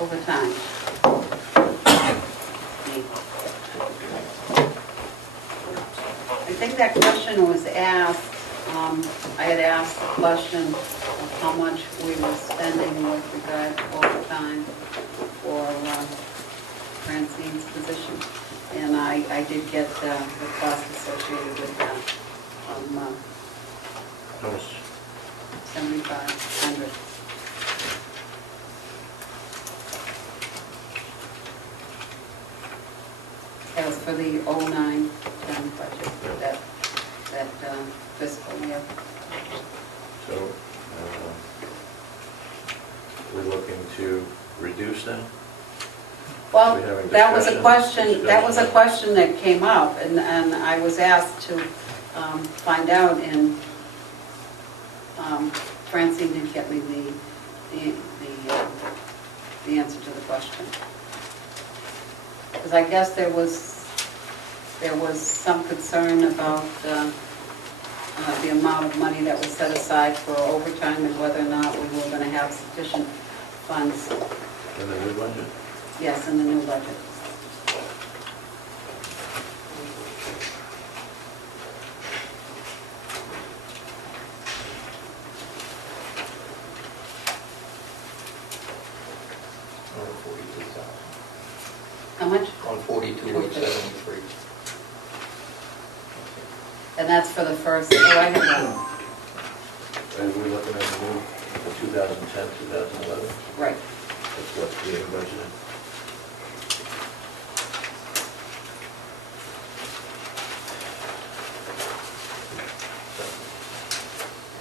overtime. I think that question was asked, I had asked the question of how much we were spending with regard to overtime for Francine's position. And I did get the cost associated with that, How much? 7,500. That was for the 09-10 budget, that fiscal year. So, we're looking to reduce that? Well, We having that was a discussion? question that came up, and I was asked to find out, and Francine didn't get me the answer to the question. Because I guess there was some concern about the amount of money that was set aside for overtime and whether or not we were going to have sufficient funds. In the new budget? Yes, in the new budget. On 42,000. How much? On 42,873. And that's for the first, oh, I have that. Are we looking at the new, the 2010, 2011? Right. That's what's being budgeted. I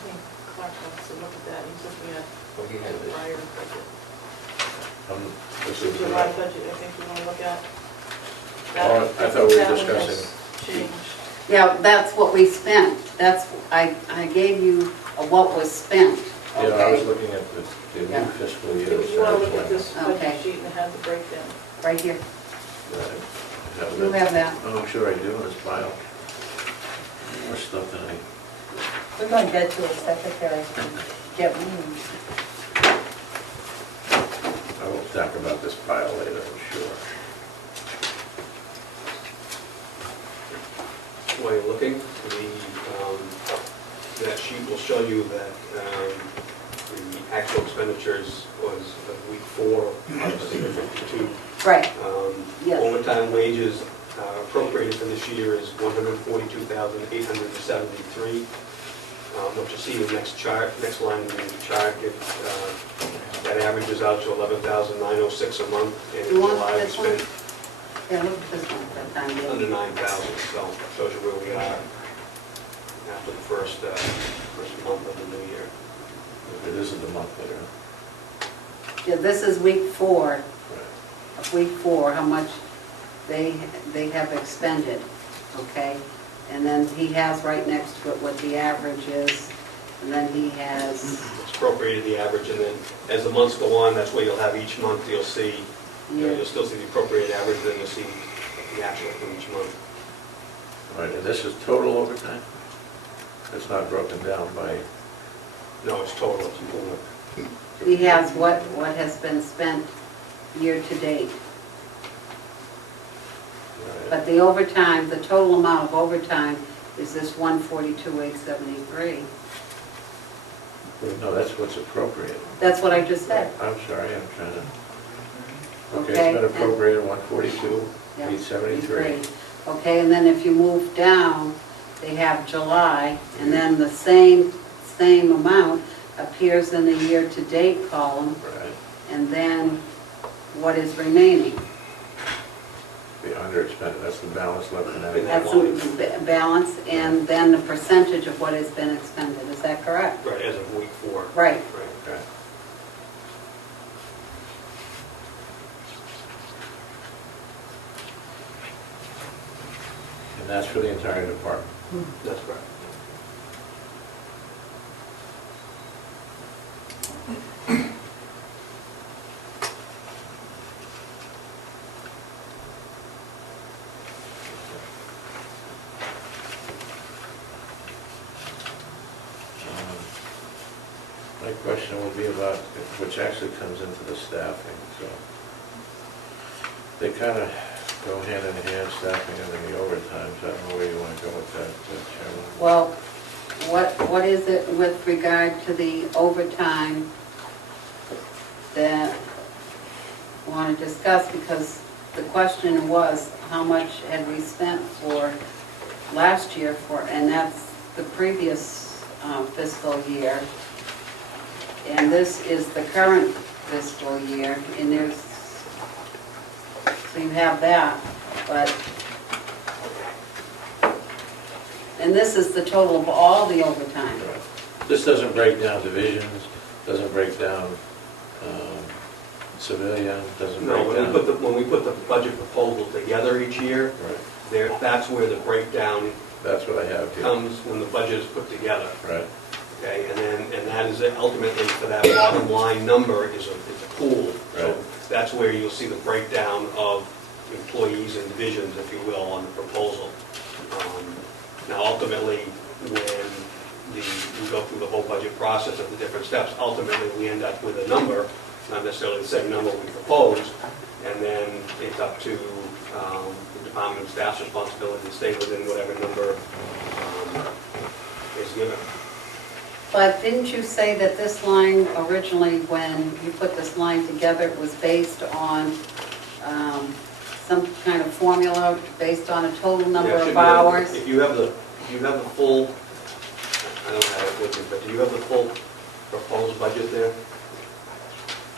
think Clark wants to look at that, he's looking at Oh, he had the this. prior budget. This The is July budget, I think you want to look at. Oh, I thought we were That one has discussing- changed. Yeah, that's what we spent. That's, I gave you what was spent, Yeah, I was okay? looking at the Yeah. new fiscal year. If you want to look at this Okay. budget sheet and have the breakdown. Right here. Right. You have that. Oh, I'm sure I do in this file. More stuff than I, We're going to get to a secretary to get moved. I will talk about this file later, I'm sure. While you're looking, that sheet will show you that the actual expenditures was week 4 of 52. Right, Yes. Overtime wages appropriated for this year is $142,873. What you see in the next chart, next line in the chart, that averages out to $11,906 a month. And You want July we this one? spent yeah, look at this one that time. yeah. under 9,000, so it shows you where we are after the first month of the new year. It isn't the month later. Yeah, this is week 4, Right. of week 4, how much they have expended, okay? And then he has right next to it what the average is, and then he has, It's appropriated the average, and then as the months go on, that's where you'll have each month, you'll see, you'll still see the appropriated average, then you'll see the actual for each month. Right, and this is total overtime? It's not broken down by, No, it's total. he has what has been spent year to date. right, But the overtime, the total amount of overtime is this 142,873. no, that's what's appropriate. That's what I just said. I'm sorry, I'm trying to, okay, Okay, it's been and- appropriated 142, Yeah, 873. Okay, and then if you move down, they have July, and then the same amount appears in the year-to-date column, Right, and then what is remaining. the underexpended, that's the balance left in that. That's the balance, and then the percentage of what has been expended, is that correct? Right, as of week 4. Right. Right. Okay. And that's for the entire department. That's correct. My question would be about, which actually comes into the staffing, so. They kind of go hand in hand, staffing and then the overtime, so I don't know where you want to go with that, Chairman. Well, what is it with regard to the overtime that I want to discuss? Because the question was, how much had we spent for last year for, and that's the previous fiscal year. And this is the current fiscal year, and there's, so you have that, but, and this is the total of all the overtime. Right. This doesn't break down divisions, doesn't break down civilian, doesn't No, break down. when we put the budget proposal together each year, Right, that's where the breakdown that's what I have here. comes when the budget is put together. Right, Okay, and that is ultimately for that bottom line number is a pool. So Right. that's where you'll see the breakdown of employees and divisions, if you will, on the proposal. Now ultimately, when we go through the whole budget process of the different steps, ultimately we end up with a number, not necessarily the same number we proposed, and then it's up to the department and staff's responsibility to stay within whatever number is given. But didn't you say that this line originally, when you put this line together, it was based on some kind of formula, based on a total number Yeah, it should of be- hours? If you have the full, I don't have it with me, but do you have the full proposed budget there?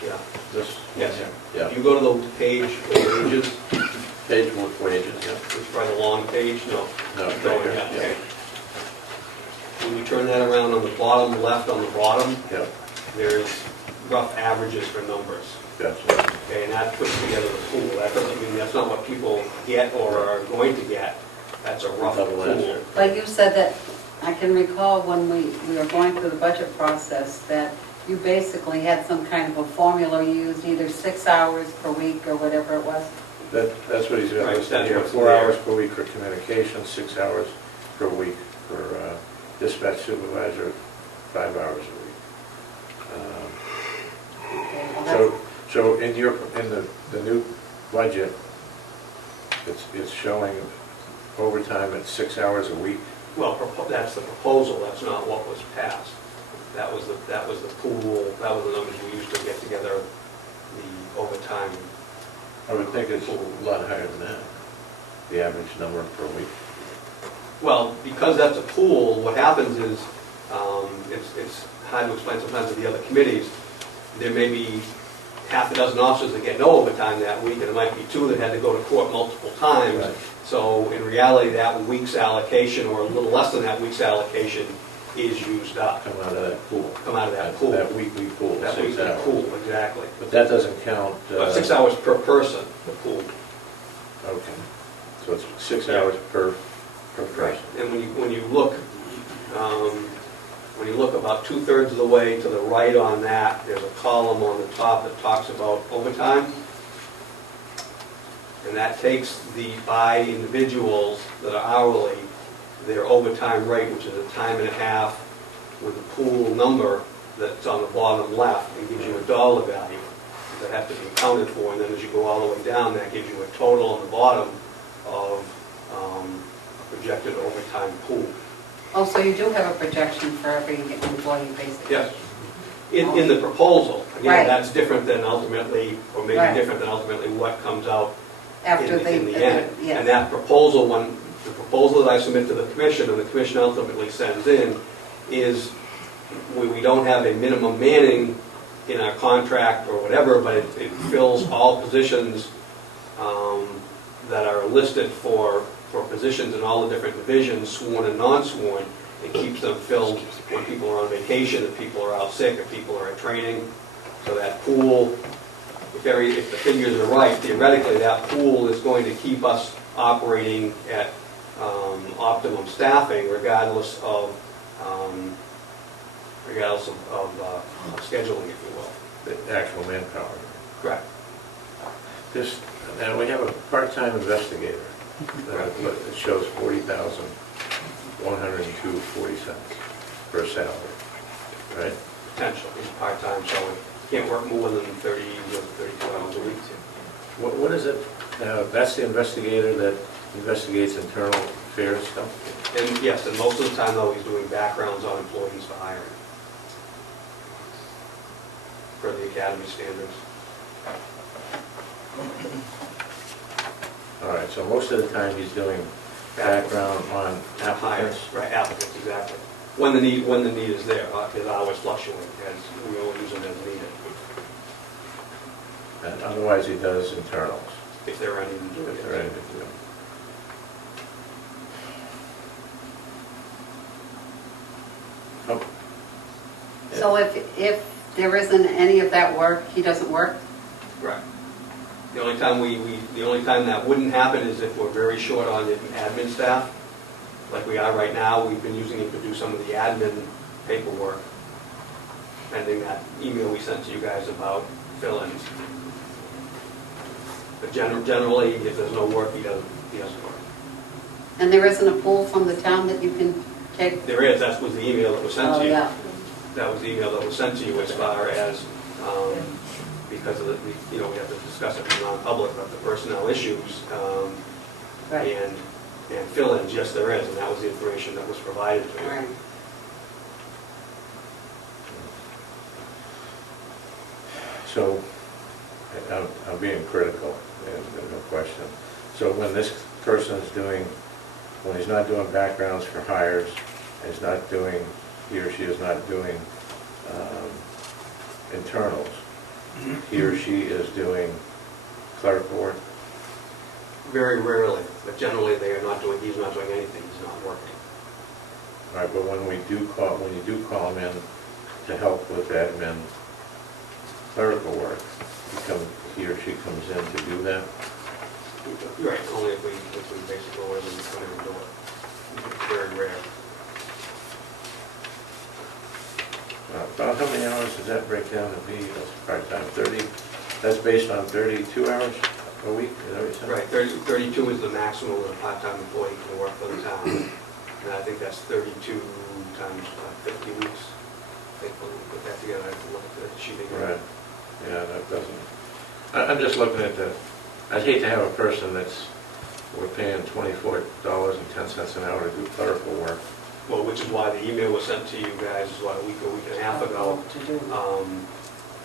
Yeah. this, Yes. yeah, If you go to the page for wages, page with wages, yeah. it's probably a long page, no. No, Keep going, right here, yeah, okay. When you turn that around on the bottom left, on the bottom, Yeah, there's rough averages for numbers. gotcha. Okay, and that puts together the pool. That doesn't mean that's not what people get or are going to get. That's a rough Double pool. answer. But you said that, I can recall when we were going through the budget process, that you basically had some kind of a formula you used, either 6 hours per week or whatever it was. That's what he's got Right, listed that's here, what's 4 there. hours per week for communication, 6 hours per week for dispatch supervisor, 5 hours a week. Okay, well, that's- So in the new budget, it's showing overtime at 6 hours a week? Well, that's the proposal, that's not what was passed. That was the pool, that was the numbers we used to get together the overtime. I would think it's a lot higher than that, the average number per week. Well, because that's a pool, what happens is, it's hard to explain sometimes to the other committees, there may be half a dozen officers that get no overtime that week, and it might be 2 that had to go to court multiple times. Right. So in reality, that week's allocation, or a little less than that week's allocation, is used up, Come out of that pool. come out of that pool. That weekly pool, That 6 weekly hours. pool, exactly. But that doesn't count... But 6 hours per person, the pool. Okay, so it's 6 hours per person. And when you look about 2/3 of the way to the right on that, there's a column on the top that talks about overtime. And that takes by individuals that are hourly, their overtime rate, which is a time and a half, with the pool number that's on the bottom left, and gives you a dollar value that have to be accounted for. And then as you go all the way down, that gives you a total on the bottom of projected overtime pool. Oh, so you do have a projection for every employee, basically? Yes. In the proposal. Right. Again, that's different than ultimately, or maybe Right. different than ultimately what comes out After in the end. yes. And that proposal, the proposal that I submit to the commission, and the commission ultimately sends in, is we don't have a minimum manning in our contract or whatever, but it fills all positions that are listed for positions in all the different divisions, sworn and non-sworn. It keeps them filled when people are on vacation, if people are out sick, if people are at training. So that pool, if the figures are right, theoretically, that pool is going to keep us operating at optimum staffing regardless of scheduling, if you will. The actual manpower. Correct. Now, we have a part-time investigator. It shows $40,102.40 per salary, right? potential, he's part-time, so he can't work more than 30 or 32 hours a week. What is it? That's the investigator that investigates internal affairs stuff? And yes, and most of the time though, he's doing backgrounds on employees for hiring. Per the academy standards. All right, so most of the time he's doing background on Hires, applicants? right, applicants, exactly. When the need is there, his hours fluctuate, as we only use them as needed, And otherwise he does internals, if there are any to do if there are it. any to do. Oh. Yeah. So if there isn't any of that work, he doesn't work? Right. The only time the only time that wouldn't happen is if we're very short on admin staff, like we are right now. We've been using him to do some of the admin paperwork, pending that email we sent to you guys about fill-ins. But generally, if there's no work, he doesn't work. And there isn't a pool from the town that you can take? There is, that was the email that was sent Oh, to you. yeah. That was the email that was sent to you as far as, because of we have to discuss it in non-public, but the personnel issues, Right. and fill-ins, yes, there is, and that was the information that was provided to you. Right. So, I'm being critical, there's no question. So when this person's doing, when he's not doing backgrounds for hires, he's not doing, he or she is not doing internals, he or she is doing clerical work? Very rarely, but generally they are not doing, he's not doing anything, he's not working. All right, but when you do call him in to help with admin clerical work, he or she comes in to do that? Right, only if we basically order them to come in and do it. It's very rare. About how many hours does that break down to be, that's part-time, 30, that's based on 32 hours a week, is that what you said? Right, 32 is the maximum that a part-time employee can work for the town. And I think that's 32 times 50 weeks. I think when we put that together, I have to look at the sheet again. Right, yeah, that doesn't, I'm just looking at I'd hate to have a person we're paying $24.10 an hour to do clerical work. Well, which is why the email was sent to you guys, a week and a half ago. To do.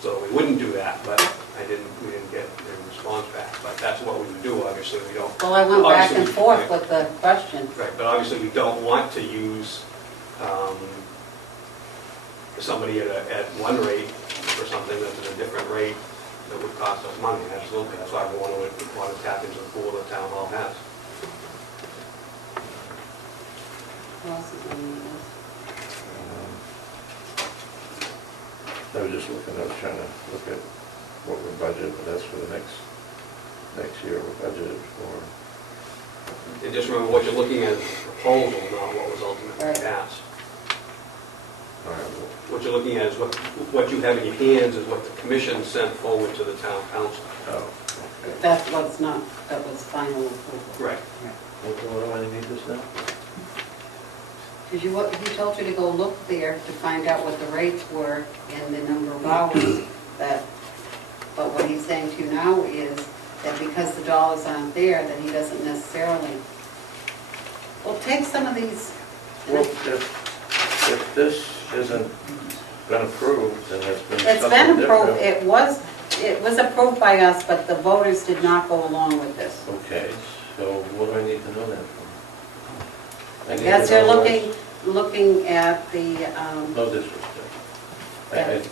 So we wouldn't do that, but we didn't get a response back. But that's what we would do, obviously, we don't. Well, I went back and obviously, forth right. with the question. Right, but obviously we don't want to use somebody at one rate for something that's at a different rate that would cost us money, absolutely. That's why we want to tap into the pool that town hall has. Who else is on the list? I was just looking, I was trying to look at what we're budgeted, but that's for the next year we're budgeted for. And just remember, what you're looking at is a proposal, not what was ultimately Right. passed. All right, well, What you're looking at is what you have in your hands is what the commission sent forward to the town council. oh, okay. That was final approval. Right. What do I need this now? Because he told you to go look there to find out what the rates were and the number of hours that, but what he's saying to you now is that because the dollars aren't there, that he doesn't necessarily, well, take some of these. Well, if this isn't been approved, then it's been It's something been approved, different. it was approved by us, but the voters did not go along with this. Okay, so what do I need to know that for? I need Yes, to you're know what's- looking at the, No disrespect.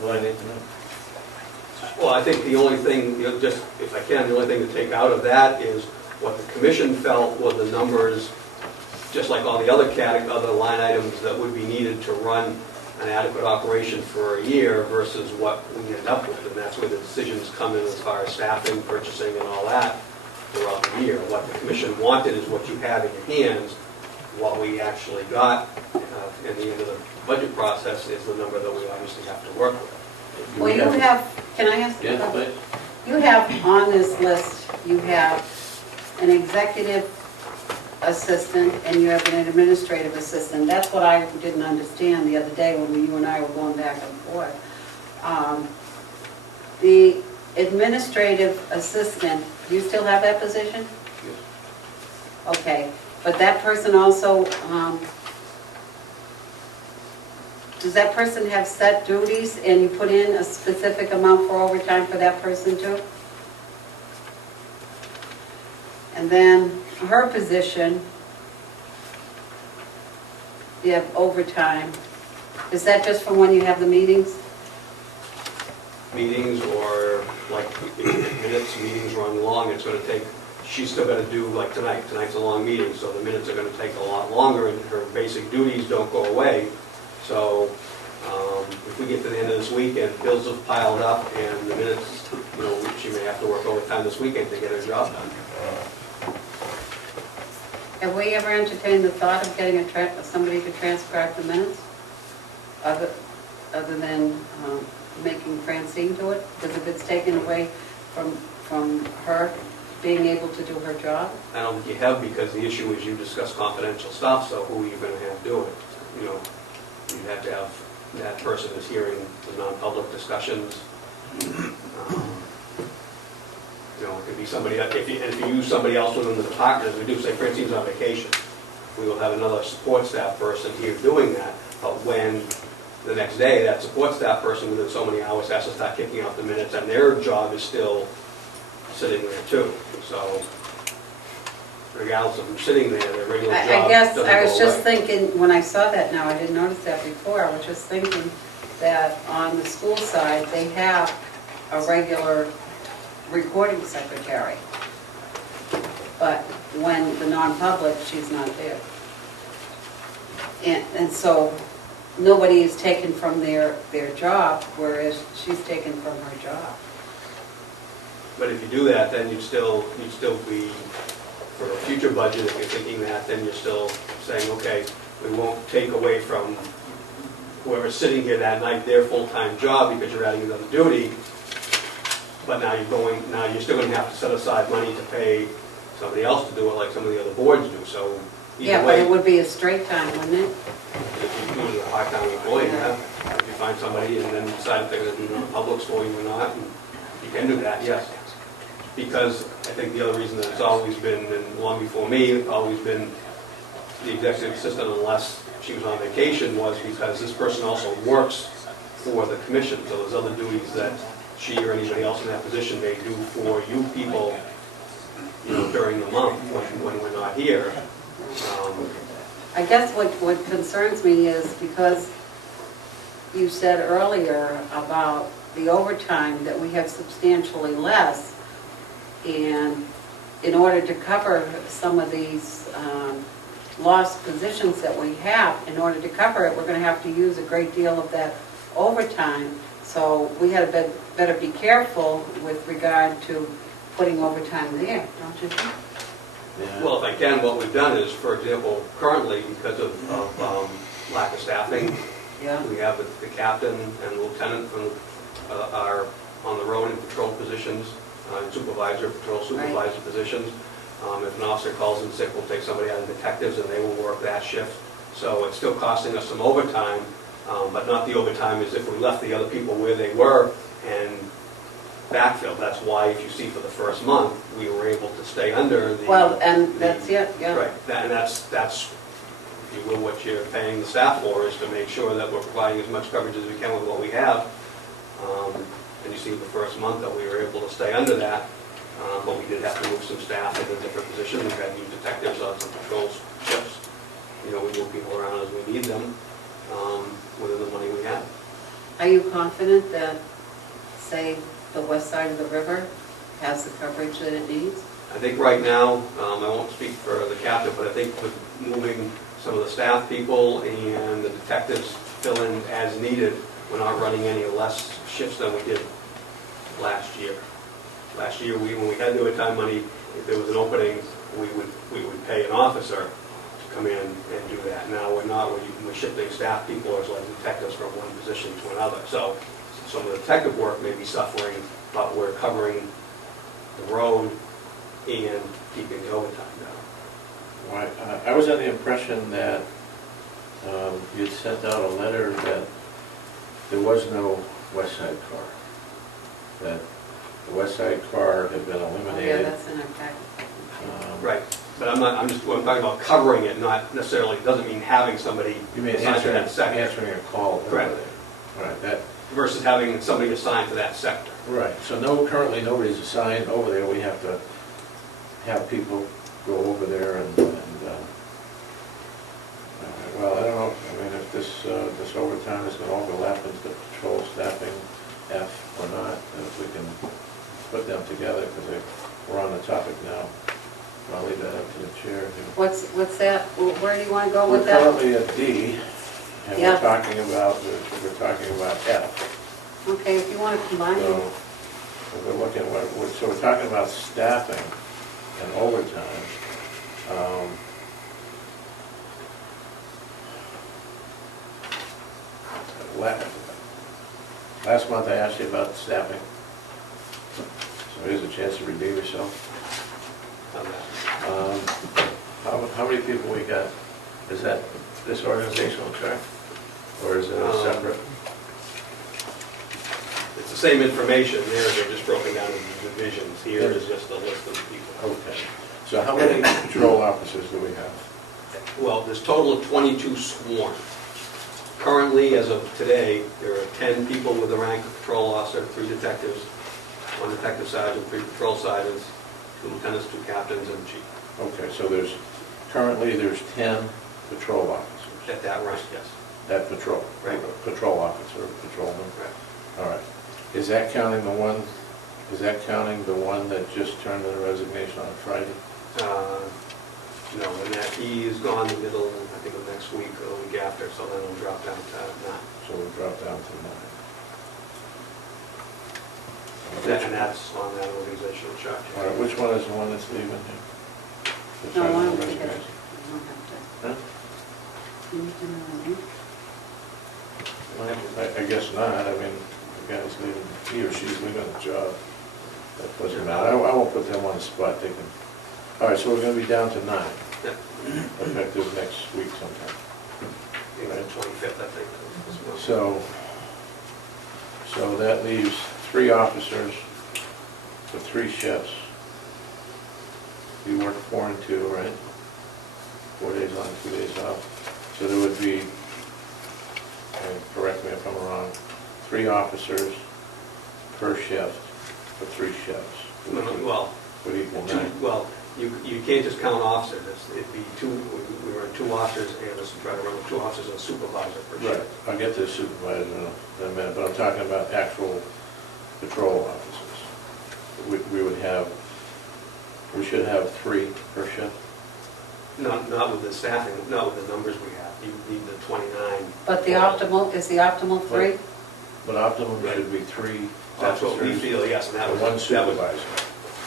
What do I need to know? Well, I think the only thing, just if I can, the only thing to take out of that is what the commission felt were the numbers, just like all the other other line items that would be needed to run an adequate operation for a year versus what we end up with. And that's where the decisions come in as far as staffing, purchasing, and all that throughout the year. What the commission wanted is what you have in your hands. What we actually got at the end of the budget process is the number that we obviously have to work with. Do well, we you have, can I ask? Yes, please. You have on this list, you have an executive assistant and you have an administrative assistant. That's what I didn't understand the other day when you and I were going back and forth. The administrative assistant, do you still have that position? Okay, but that person also, does that person have set duties and you put in a specific amount for overtime for that person too? And then her position, you have overtime. Is that just from when you have the meetings? Meetings or like if minutes, meetings run long, it's gonna take, she's still gonna do like tonight. Tonight's a long meeting, so the minutes are gonna take a lot longer and her basic duties don't go away. So if we get to the end of this week and bills have piled up and the minutes, you know, she may have to work overtime this weekend to get her job done. Have we ever entertained the thought of getting somebody to transcribe the minutes? Other than making Francine do it? Because if it's taken away from her being able to do her job? I don't think you have, because the issue is you discuss confidential stuff, so who are you gonna have do it? You know, you have to have, that person is hearing the non-public discussions. You know, it could be somebody, if you use somebody else within the department, as we do, say Francine's on vacation, we will have another support staff person here doing that, but when the next day, that support staff person within so many hours has to start kicking out the minutes, and their job is still sitting there too. So regardless of them sitting there, their regular job I guess, doesn't I was go just away. thinking, when I saw that now, I didn't notice that before, I was just thinking that on the school side, they have a regular recording secretary. But when the non-public, she's not there. And so nobody is taken from their job, whereas she's taken from her job. But if you do that, then you'd still be, for a future budget, if you're thinking that, then you're still saying, okay, we won't take away from whoever's sitting here that night their full-time job because you're adding another duty, but now you're still gonna have to set aside money to pay somebody else to do it like some of the other boards do, so Yeah, either but it way, would be a straight time, wouldn't it? if you do a part-time employee, yeah, if you find somebody and then decide if they're gonna do non-publics for you or not, and you can do that, yes. Because I think the other reason that it's always been, and long before me, it's always been the executive assistant unless she was on vacation, was because this person also works for the commission. So there's other duties that she or anybody else in that position may do for you people, you know, during the month when we're not here. I guess what concerns me is because you said earlier about the overtime, that we have substantially less, and in order to cover some of these lost positions that we have, in order to cover it, we're going to have to use a great deal of that overtime. So we had to better be careful with regard to putting overtime there, don't you think? Yeah. Well, if I can, what we've done is, for example, currently, because of lack of staffing, Yeah. we have the captain and lieutenant are on the road in patrol positions, supervisor, patrol supervisor positions. If an officer calls in sick, we'll take somebody out of detectives and they will work that shift. So it's still costing us some overtime, but not the overtime as if we left the other people where they were and backfilled. That's why, if you see for the first month, we were able to stay under the... Well, and that's it, yeah. Right, and that's, if you will, what you're paying the staff for, is to make sure that we're providing as much coverage as we can with what we have. And you see the first month that we were able to stay under that, but we did have to move some staff into different positions. We've had new detectives on some patrol shifts. You know, we move people around as we need them, within the money we have. Are you confident that, say, the west side of the river has the coverage that it needs? I think right now, I won't speak for the captain, but I think with moving some of the staff people and the detectives fill in as needed, we're not running any less shifts than we did last year. Last year, when we had the overtime money, if there was an opening, we would pay an officer to come in and do that. Now we're not, we're shifting staff people as like detectives from one position to another. So some of the detective work may be suffering, but we're covering the road and keeping the overtime down. why, I was under the impression that you'd sent out a letter that there was no West Side car. That the West Side car had been Oh, yeah, eliminated. that's in our packet. Right, but I'm talking about covering it, not necessarily, doesn't mean having somebody You mean assigned to answering, that sector answering a call over Correct. there? Right, that, versus having somebody assigned to that sector. right, so no, currently nobody's assigned over there, we have to have people go over there and, well, I don't know, I mean, if this overtime is gonna overlap into the patrol staffing F or not, and if we can put them together, because we're on the topic now. I'll leave that up to the chair. What's that? Where do you want to go We're with that? currently at D, and Yeah. we're talking about F. Okay, if you want to combine them. So, we're looking, so we're talking about staffing and overtime. Last month I asked you about staffing, so here's a chance to redeem yourself. On that. How many people we got? Is that this organizational chart? Or is it a separate? It's the same information there, they're just broken down into divisions. Here is just a list of people. Okay. So how many patrol officers do we have? Well, there's a total of 22 sworn. Currently, as of today, there are 10 people with the rank of patrol officer, 3 detectives, 1 detective sergeant, 3 patrol sergeants, 2 lieutenants, 2 captains, and a chief. Okay, so currently there's 10 patrol officers. At that rank, yes. That patrol? Right. Patrol officer, patrolman? Right. All right. Is that counting the one that just turned in a resignation on Friday? No, and that he is gone the middle, I think, of next week or the week after, so then it'll drop down to 9. So we'll drop down to 9. And that's on that organizational chart. All right, which one is the one that's leaving here? That's No, on why the don't we take it? resignation? You don't have to. Huh? You can, Well, I guess not, I mean, the guy's leaving, he or she's leaving the job. That doesn't matter, I won't put them on the spot, they can. All right, so we're gonna be down to 9, Yeah. effective next week sometime. The 25th, I think. this month. So that leaves 3 officers for 3 shifts. You work 4 and 2, right? 4 days on, 2 days off. So there would be, and correct me if I'm wrong, 3 officers per shift for 3 shifts. Well, Would equal 2, 9. well, you can't just count officers, it'd be 2, we run 2 officers, and let's try to run with 2 officers and a supervisor per Right, shift. I'll get to the supervisor in a minute, but I'm talking about actual patrol officers. We should have 3 per shift. Not with the staffing, not with the numbers we have, you need the 29. but the is the optimal 3? But optimum Right. should be 3 That's what we officers feel, yes, and that and was. 1 that was- supervisor.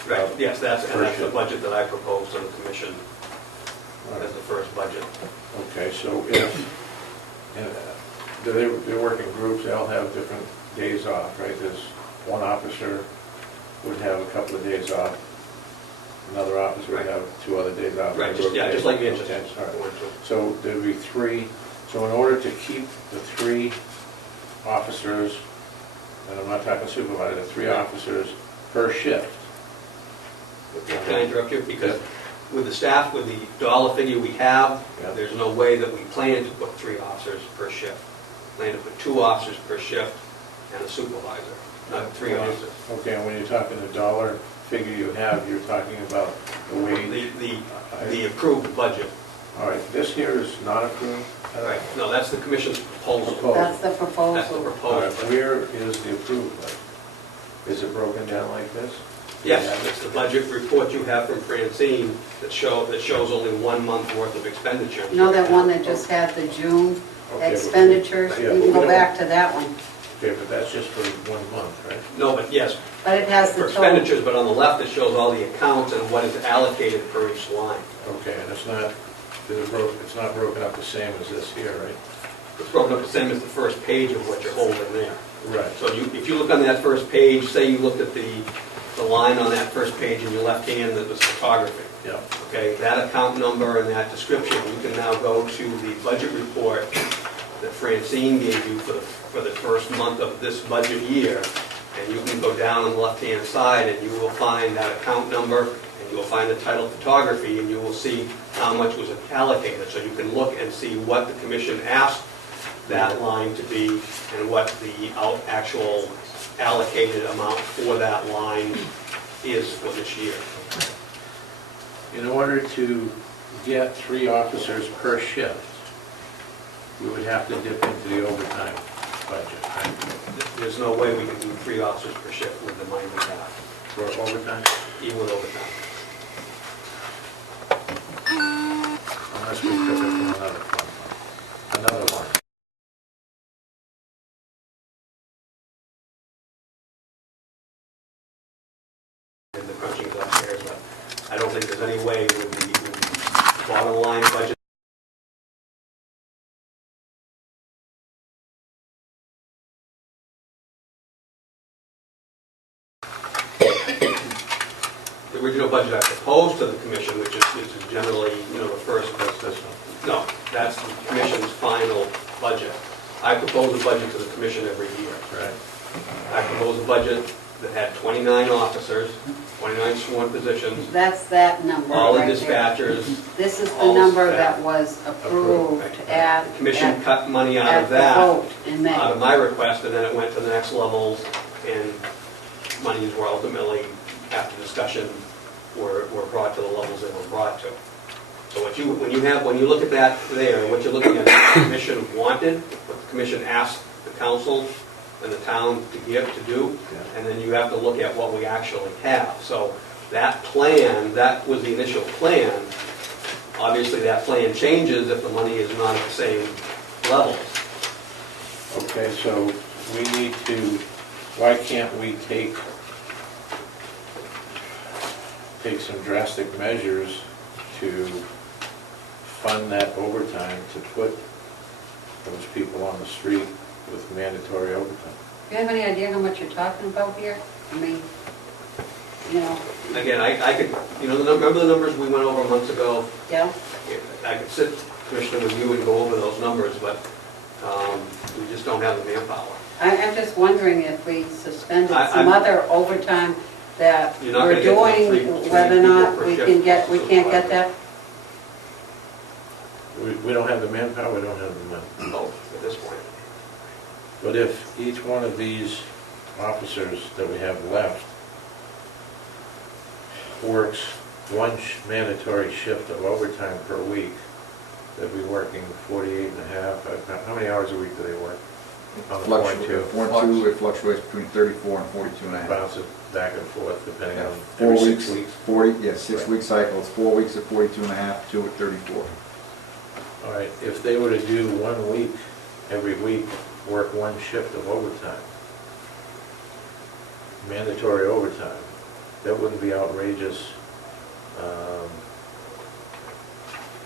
Right, yes, that's Per the shift. budget that I proposed to the commission All as right. the first budget. Okay, so they're working groups, they all have different days off, right? There's one officer would have a couple of days off, another officer would Right. have 2 other days off. Right, just like Manchester. Okay, all right. So there'd be 3, so in order to keep the 3 officers, and I'm not talking supervisor, 3 officers per shift. Can I interrupt you? Because with the staff, with the dollar figure we have, Yeah. there's no way that we plan to put 3 officers per shift. Plan to put 2 officers per shift and a supervisor, not 3 When you- officers. Okay, and when you're talking the dollar figure you have, you're talking about the wage. The approved budget. All right, this here is not approved? Right, no, that's the commission's proposal. Proposed. That's the That's the proposal. All right, proposal. where is the approved budget? Is it broken down like this? Yes, it's the budget report you have from Francine that shows only 1 month worth of expenditure. You know that one that just had the June Okay, but- expenditures? yeah, You but can we go don't- back to that one. Okay, but that's just for 1 month, right? No, but yes, But it has for the total. expenditures, but on the left it shows all the accounts and what is allocated per each line. Okay, and it's not broken up the same as this here, right? It's broken up the same as the first page of what you're holding there. Right. So if you look on that first page, say you looked at the the line on that first page in your left hand that was photography. Yep. Okay, that account number and that description, you can now go to the budget report that Francine gave you for the first month of this budget year, and you can go down on the left-hand side and you will find that account number, and you will find the title photography, and you will see how much was allocated. So you can look and see what the commission asked that line to be and what the actual allocated amount for that line is for this year. In order to get 3 officers per shift, we would have to dip into the overtime budget, right? There's no way we can do 3 officers per shift with the money we have, For overtime, even with overtime. unless we took it from another fund, another one. And the crunching is upstairs, but I don't think there's any way with the bottom line budget. The original budget I proposed to the commission, which is generally, the first. That's this one. No, that's the commission's final budget. I propose a budget to the commission every year. Right. I propose a budget that had 29 officers, 29 sworn positions, That's that number all the right there. dispatchers. This is the all number staff. that was approved at. The commission cut money out at of the that, vote in May. out of my request, and then it went to the next levels, and monies were ultimately, after discussion, were brought to the levels they were brought to. So when you look at that there, what you're looking at, what the commission wanted, what the commission asked the council and the town to do, Yeah. and then you have to look at what we actually have. So that plan, that was the initial plan. Obviously, that plan changes if the money is not at the same levels. Okay, so we need to, why can't we take some drastic measures to fund that overtime to put those people on the street with mandatory overtime? Do you have any idea how much you're talking about here? I mean, Again, I could, remember the numbers we went over months ago? yeah? I could sit, Commissioner, with you and go over those numbers, but we just don't have the manpower. I'm just wondering if we suspended I- some I'm- other overtime that You're not we're gonna get the doing, three whether or people not per we shift can get supervisor. that? We don't have the manpower, we don't have the money. Both at this point. But if each one of these officers that we have left works one mandatory shift of overtime per week, they'll be working 48 and a half. How many hours a week do they work? On the 42. 42, it fluctuates between 34 and 42 and a half. Bounces back and forth depending on 4 every weeks, 6 weeks. 40, yeah, 6-week cycles, 4 weeks at 42 and a half, 2 at 34. All right, if they were to do 1 week, every week, work one shift of overtime, mandatory overtime, that wouldn't be outrageous.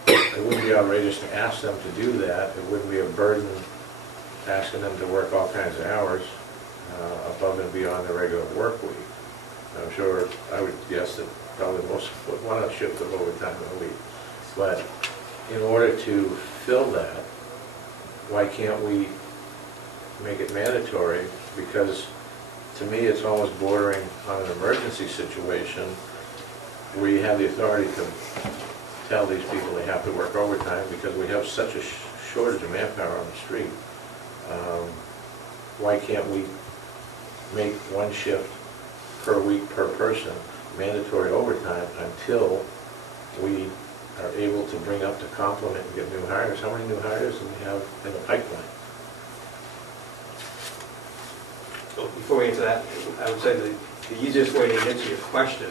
It wouldn't be outrageous to ask them to do that. It wouldn't be a burden asking them to work all kinds of hours above and beyond the regular work week. I'm sure, I would guess that probably most would want a shift of overtime in a week. But in order to fill that, why can't we make it mandatory? Because to me, it's almost bordering on an emergency situation where you have the authority to tell these people they have to work overtime because we have such a shortage of manpower on the street. Why can't we make one shift per week per person mandatory overtime until we are able to bring up to complement and get new hires? How many new hires do we have in the pipeline? So before we answer that, I would say the easiest way to answer your question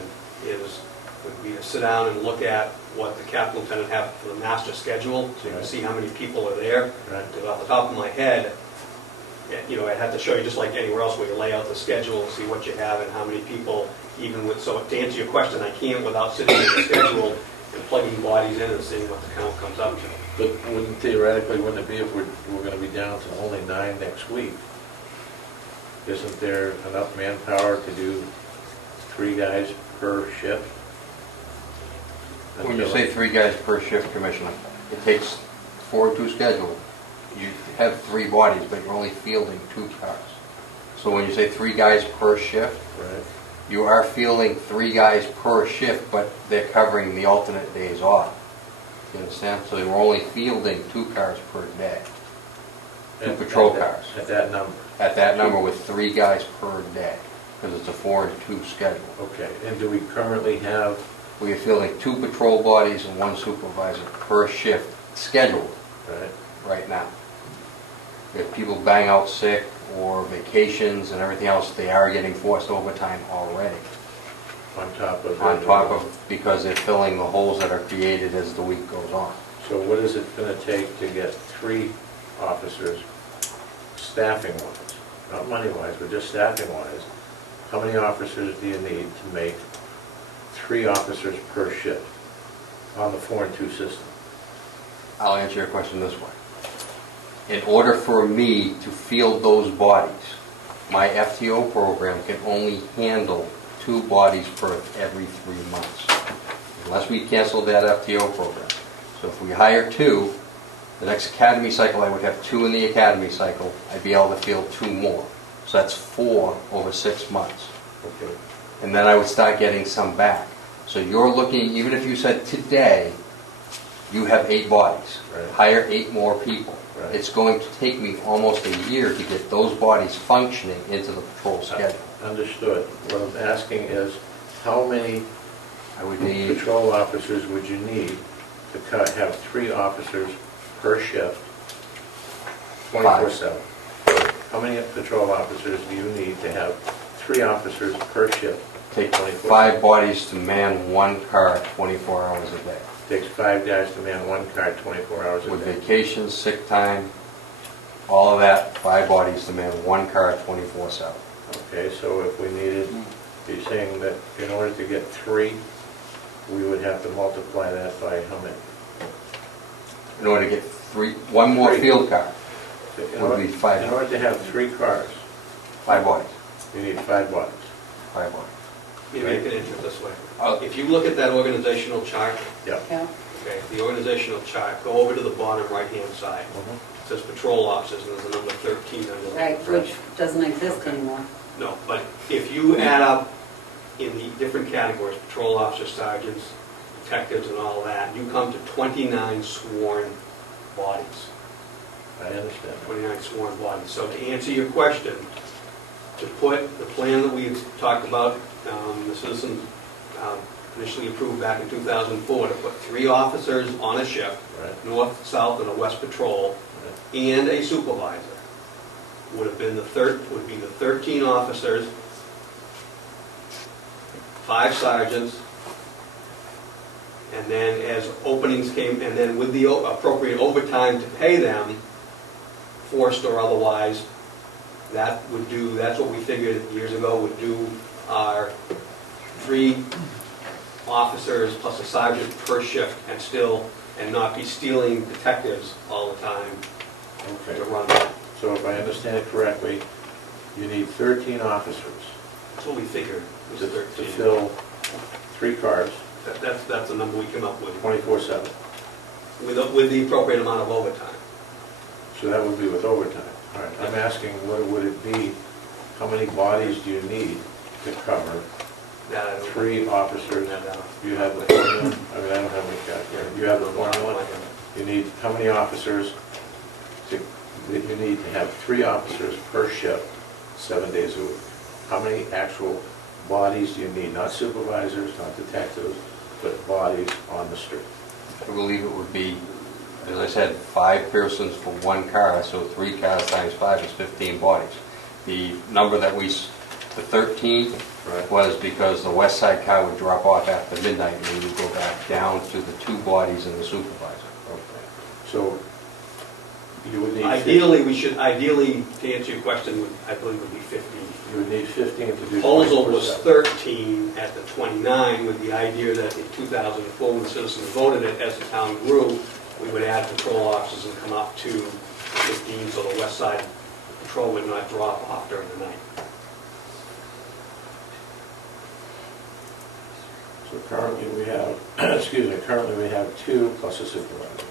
would be to sit down and look at what the capital lieutenant have for the master schedule, so you can Right. see how many people are there. Right. Because off the top of my head, I'd have to show you just like anywhere else where you lay out the schedule, see what you have and how many people, even with, so to answer your question, I can't without sitting at the schedule and plugging bodies in and seeing what the count comes up to. But wouldn't wouldn't it be if we're going to be down to only 9 next week? Isn't there enough manpower to do 3 guys per shift? When you Until- say 3 guys per shift, Commissioner, it takes 4 to schedule. You have 3 bodies, but you're only fielding 2 cars. So when you say 3 guys per shift, Right, you are fielding 3 guys per shift, but they're covering the alternate days off. You understand? So you're only fielding 2 cars per day, 2 patrol cars. At that number, At that number with 3 guys per day, because it's a 4 and 2 schedule. okay. And do we currently have, We are fielding 2 patrol bodies and 1 supervisor per shift scheduled right, right now. If people bang out sick or vacations and everything else, they are getting forced overtime already. on top of? On top of, because they're filling the holes that are created as the week goes on. So what is it gonna take to get 3 officers, staffing-wise, not money-wise, but just staffing-wise? How many officers do you need to make 3 officers per shift on the 4 and 2 system? I'll answer your question this way. In order for me to field those bodies, my FTO program can only handle 2 bodies per every 3 months, unless we cancel that FTO program. So if we hire 2, the next academy cycle, I would have 2 in the academy cycle, I'd be able to field 2 more. So that's 4 over 6 months. Okay, And then I would start getting some back. So you're looking, even if you said today, you have 8 bodies, Right. hire 8 more people. Right. It's going to take me almost a year to get those bodies functioning into the patrol schedule. understood. What I'm asking is, how many I would need, patrol officers would you need to have 3 officers per shift, 24/7? How many patrol officers do you need to have 3 officers per shift? take 24/7? 5 bodies to man 1 car 24 hours a day. Takes 5 guys to man 1 car 24 hours a With day. vacations, sick time, all of that, 5 bodies to man 1 car 24/7. Okay, so if we needed, you're saying that in order to get 3, we would have to multiply that by how many? In order to get 1 more 3. field car, In Would order- be 5. In order to have 3 cars, 5 bodies, you need 5 bodies. 5 bodies. Maybe I can answer it this way. Uh, If you look at that organizational chart, Yep. Yeah, okay, the organizational chart, go over to the bottom right-hand side. It says patrol officers, and there's a number 13 under there. right, which doesn't exist anymore. No, but if you add up in the different categories, patrol officers, sergeants, detectives, and all that, you come to 29 sworn bodies. I understand. 29 sworn bodies. So to answer your question, to put the plan that we talked about, the citizens initially approved back in 2004, to put 3 officers on a shift, Right, north, south, and a west patrol, right. and a supervisor, would be the 13 officers, 5 sergeants, and then as openings came, and then with the appropriate overtime to pay them, forced or otherwise, that's what we figured years ago would do our 3 officers plus a sergeant per shift and not be stealing detectives all the time Okay. to run that. So if I understand it correctly, you need 13 officers That's what we figured, was to 13. fill 3 cars, That's the number we came up with, 24/7. with the appropriate amount of overtime. So that would be with overtime. All right, I'm asking, what would it be, how many bodies do you need to cover That I don't- 3 officers? You have the formula, I mean, I don't have any calculator. You have the formula? You need, how many officers, that you need to have 3 officers per shift, 7 days a week? How many actual bodies do you need? Not supervisors, not detectives, but bodies on the street. I believe it would be, as I said, 5 persons for 1 car, so 3 cars times 5 is 15 bodies. The number that the 13 Right. was because the west side car would drop off after midnight and we would go back down to the 2 bodies and the supervisor. Okay. So you would need. Ideally, to answer your question, I believe would be 15. You would need 15 to do. Proposal was 24/7. 13 at the 29, with the idea that in 2004, when the citizens voted it, as the town grew, we would add patrol officers and come up to 15, so the west side patrol would not drop off during the night. So currently we have, currently we have 2 plus a supervisor.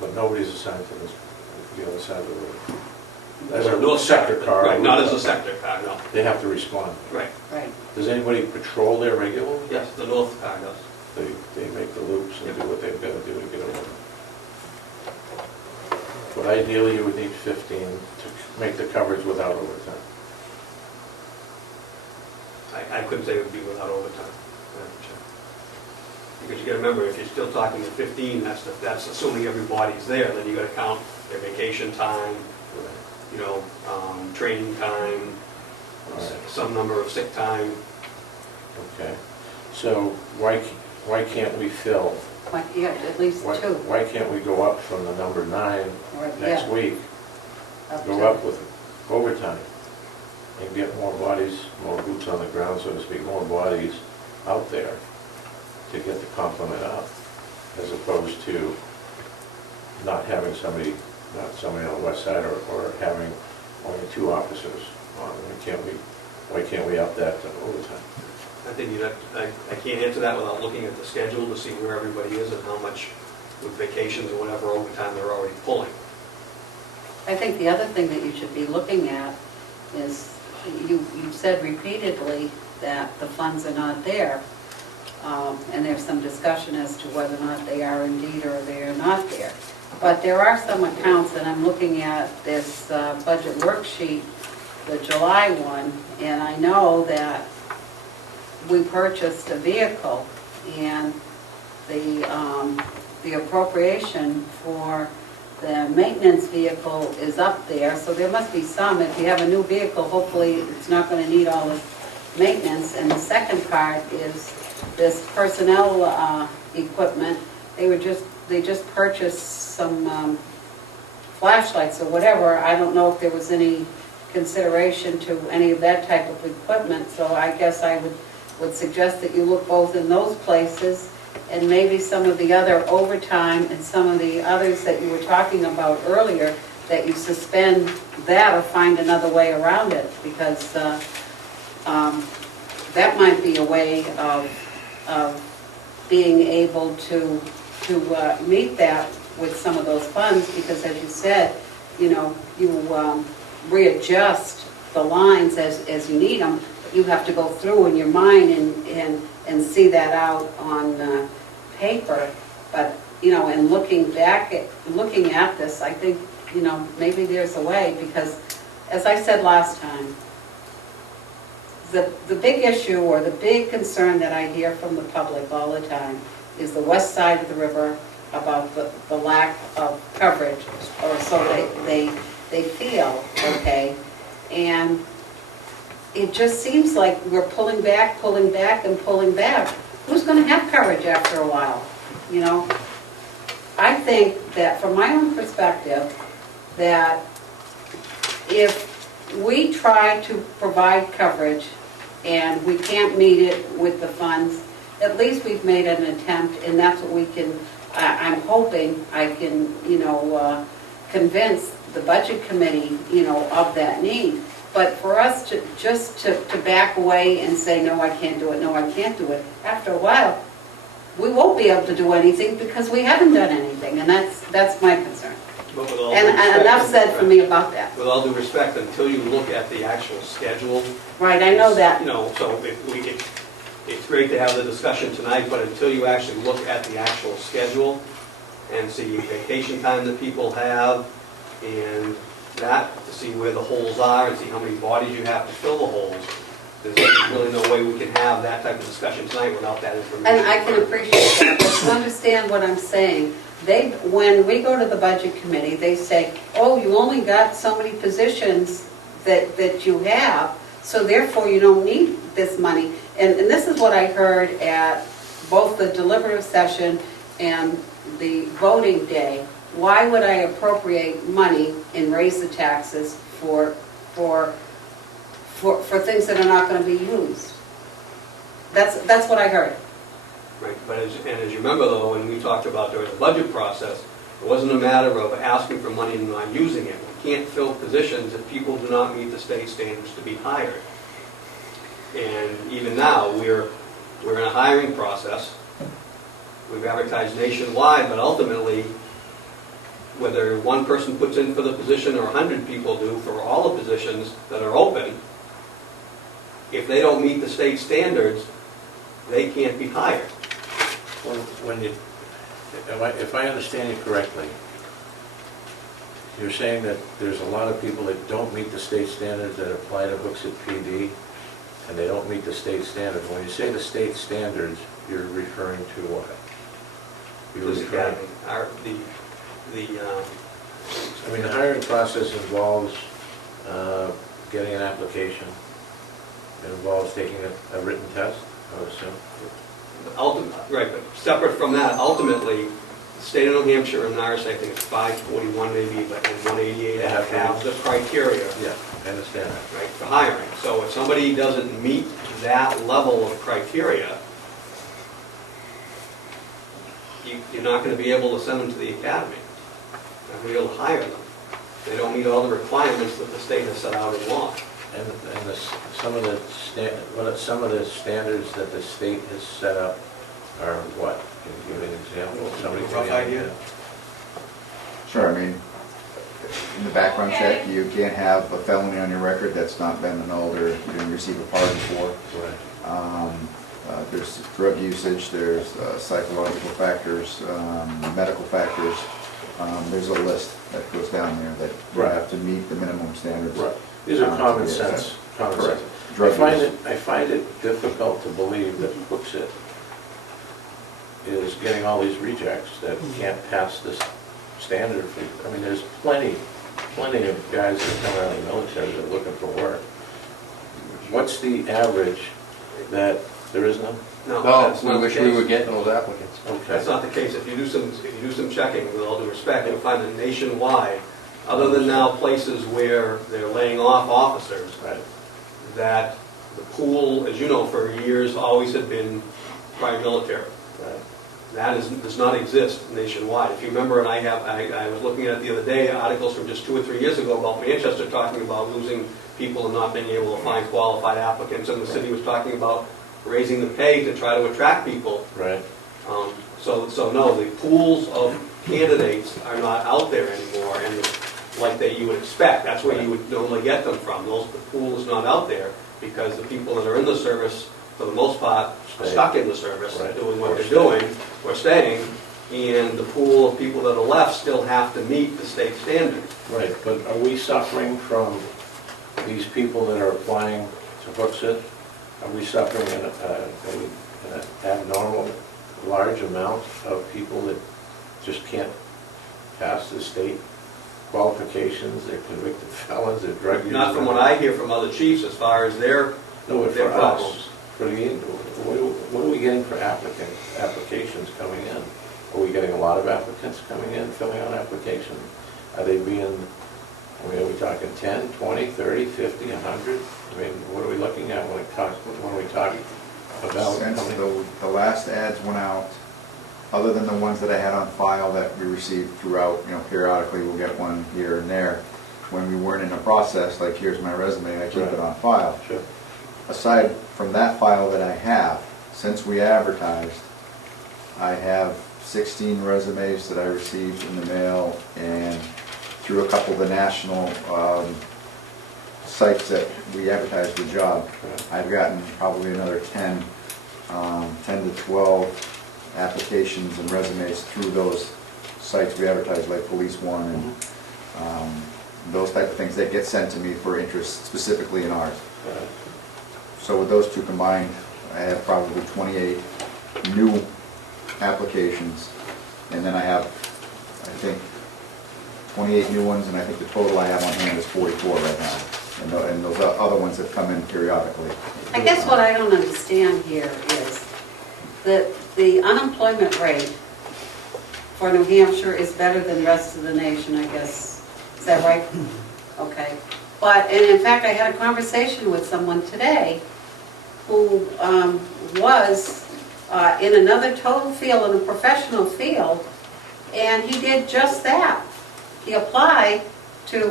But nobody's assigned to this, the other side of the road. As a North sector car. Right, not as a sector car, no. They have to respond. Right, Right. Does anybody patrol there regularly? yes, the north car does. They make the loops and do what they've got to do to get over. But ideally, you would need 15 to make the coverage without overtime. I couldn't say it would be without overtime. I'd have to check. Because you gotta remember, if you're still talking to 15, that's assuming everybody's there, then you gotta count their vacation time, you know, training time, some number of sick time. Okay, so why can't we fill, Like, yeah, at least why 2. why can't we go up from the number 9 Or, next yeah, week? Go to- up with overtime and get more bodies, more boots on the ground, so to speak, more bodies out there to get the complement up, as opposed to not having somebody, not somebody on the west side, or having only 2 officers on. Why can't we up that to overtime? I think I can't answer that without looking at the schedule to see where everybody is and how much with vacations or whatever overtime they're already pulling. I think the other thing that you should be looking at is, you've said repeatedly that the funds are not there. And there's some discussion as to whether or not they are indeed or they are not there. But there are some accounts, and I'm looking at this budget worksheet, the July one, and I know that we purchased a vehicle, and the appropriation for the maintenance vehicle is up there, so there must be some. If you have a new vehicle, hopefully it's not going to need all the maintenance. And the second part is this personnel equipment. They just purchased some flashlights or whatever. I don't know if there was any consideration to any of that type of equipment, so I guess I would suggest that you look both in those places, and maybe some of the other overtime and some of the others that you were talking about earlier, that you suspend that or find another way around it, because that might be a way of being able to meet that with some of those funds, because as you said, you readjust the lines as you need them. You have to go through in your mind and see that out on paper. But, and looking at this, I think, maybe there's a way, because as I said last time, the big issue or the big concern that I hear from the public all the time is the west side of the river, about the lack of coverage, or so they feel, okay? And it just seems like we're pulling back, and pulling back. Who's going to have coverage after a while, I think that from my own perspective, that if we try to provide coverage and we can't meet it with the funds, at least we've made an attempt, and that's what we can, I'm hoping I can, convince the budget committee, of that need. But for us to just to back away and say, no, I can't do it, no, I can't do it, after a while, we won't be able to do anything because we haven't done anything, and that's my concern. But with all due And respect- enough said for me about that. With all due respect, until you look at the actual schedule. Right, I know that. So it's great to have the discussion tonight, but until you actually look at the actual schedule and see vacation time that people have, and that, to see where the holes are and see how many bodies you have to fill the holes, there's really no way we can have that type of discussion tonight without that information. And I can appreciate that, but to understand what I'm saying, when we go to the budget committee, they say, oh, you only got so many positions that you have, so therefore you don't need this money. And this is what I heard at both the deliberative session and the voting day. Why would I appropriate money and raise the taxes for things that are not going to be used? That's what I heard. Right, but as you remember though, when we talked about during the budget process, it wasn't a matter of asking for money and not using it. We can't fill positions if people do not meet the state standards to be hired. And even now, we're in a hiring process. We've advertised nationwide, but ultimately, whether one person puts in for the position or 100 people do for all the positions that are open, if they don't meet the state standards, they can't be hired. When you, if I understand you correctly, you're saying that there's a lot of people that don't meet the state standards that apply to Hooksett PD, and they don't meet the state standards. When you say the state standards, you're referring to what? You're This referring, academy, I mean, the hiring process involves getting an application. It involves taking a written test, I would assume. Right, but separate from that, ultimately, the state of New Hampshire and RSA, I think it's 541 maybe, but in 188 have the criteria, Yeah, I understand that. right, for hiring. So if somebody doesn't meet that level of criteria, you're not going to be able to send them to the academy. You're not going to be able to hire them. They don't meet all the requirements that the state has set out in law. And some of the standards that the state has set up are what? Can you give me an example? Somebody Rough idea? Sure, I mean, in the background check, you can't have a felony on your record that's not been annulled or you didn't receive a pardon for. Right. There's drug usage, there's psychological factors, medical factors. There's a list that goes down there that you Right. have to meet the minimum standards. Right. These are common sense. Common Correct. sense. Drug I find it difficult to believe that Hooksett is getting all these rejects that can't pass this standard. I mean, there's plenty of guys that come out of the military that are looking for work. What's the average that there is none? No, No, that's we not the wish we were case. getting those applicants. Okay. That's not the case. If you do some checking, with all due respect, you'll find that nationwide, other than now places where they're laying off officers, Right. that the pool, as you know, for years always had been private military. Right. That does not exist nationwide. If you remember, and I was looking at it the other day, articles from just 2 or 3 years ago about Manchester talking about losing people and not being able to find qualified applicants, and the city was talking about raising the pay to try to attract people. Right. So no, the pools of candidates are not out there anymore, and like you would expect, that's where you would normally get them from. The pool is not out there because the people that are in the service, for the most part, are stuck in the service, Right. doing what Or they're staying. doing, or staying, and the pool of people that are left still have to meet the state standards. Right, but are we suffering from these people that are applying to Hooksett? Are we suffering in an abnormal, large amount of people that just can't pass the state qualifications? They're convicted felons, they're drug users? Not from what I hear from other chiefs as far as their No, but their for problems. us, what are we getting for applications coming in? Are we getting a lot of applicants coming in, filling out applications? Are they being, are we talking 10, 20, 30, 50, 100? I mean, what are we looking at when we talk about Since coming? the last ads went out, other than the ones that I had on file that we received throughout, periodically we'll get one here and there. When we weren't in a process, like here's my resume, I keep it on file. Sure. Aside from that file that I have, since we advertised, I have 16 resumes that I received in the mail, and through a couple of the national sites that we advertise the job, I've gotten probably another 10 to 12 applications and resumes through those sites we advertise, like Police One and those type of things that get sent to me for interest specifically in ours. So with those two combined, I have probably 28 new applications, and then I have, I think, 28 new ones, and I think the total I have on hand is 44 right now. And those other ones have come in periodically. I guess what I don't understand here is that the unemployment rate for New Hampshire is better than the rest of the nation, I guess. Is that right? Okay. But, and in fact, I had a conversation with someone today who was in another total field, in a professional field, and he did just that. He applied to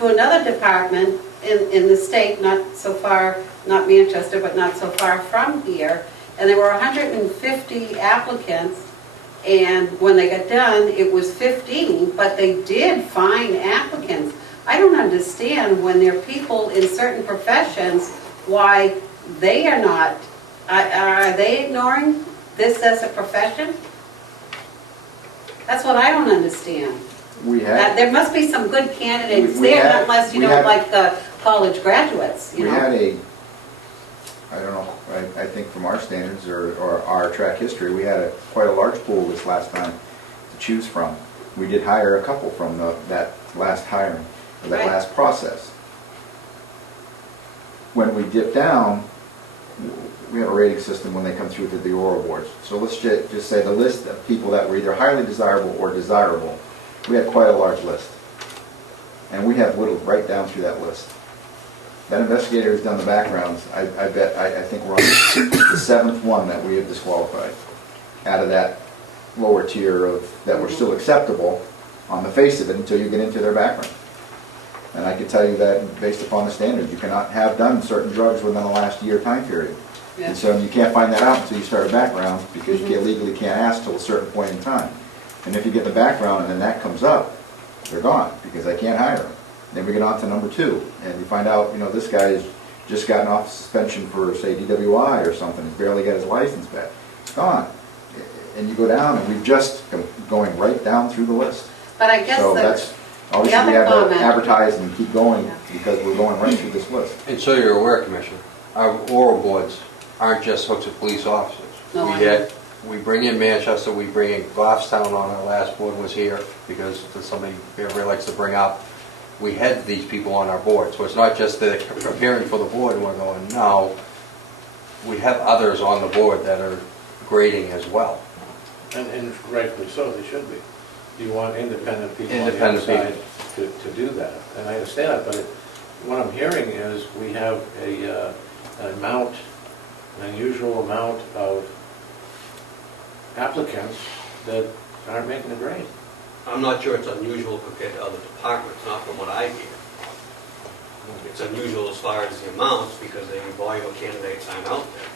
another department in the state, not so far, not Manchester, but not so far from here, and there were 150 applicants, and when they got done, it was 15, but they did find applicants. I don't understand when there are people in certain professions, why they are not, are they ignoring this as a profession? That's what I don't understand. We had, There must be some good candidates We there, had- unless you we don't had- like the college graduates, you we know? had I don't know, I think from our standards or our track history, we had quite a large pool this last time to choose from. We did hire a couple from that last hiring, or that Right. last process. When we dip down, we have a rating system when they come through to the oral boards. So let's just say the list of people that were either highly desirable or desirable, we had quite a large list. And we have whittled right down through that list. That investigator who's done the backgrounds, I think we're on the seventh one that we have disqualified out of that lower tier of, that were still acceptable on the face of it until you get into their background. And I can tell you that based upon the standards, you cannot have done certain drugs within the last year time period. Yeah. And so you can't find that out until you start a background, because you legally can't ask till a certain point in time. And if you get the background and then that comes up, they're gone, because I can't hire them. Then we get on to number 2, and you find out, this guy has just gotten off suspension for, say, DWI or something, he's barely got his license back. It's gone. And you go down, and we've just going right down through the list. But I guess So the that's, obviously other we have to comment- advertise and keep going, because we're going right through this list. And so you're aware, Commissioner, our oral boards aren't just hooks of police officers. No, I We bring in Manchester, we bring in Goffstown on our last board was here, because there's somebody everybody likes to bring up. We had these people on our board, so it's not just that they're preparing for the board and we're going, no. We have others on the board that are grading as well. And rightfully so, they should be. You want independent people on the Independent outside to do that. And I understand that, but what I'm hearing is we have an unusual amount of applicants that aren't making the grade. I'm not sure it's unusual compared to other departments, not from what I hear. It's unusual as far as the amounts, because the volume of candidates aren't out there.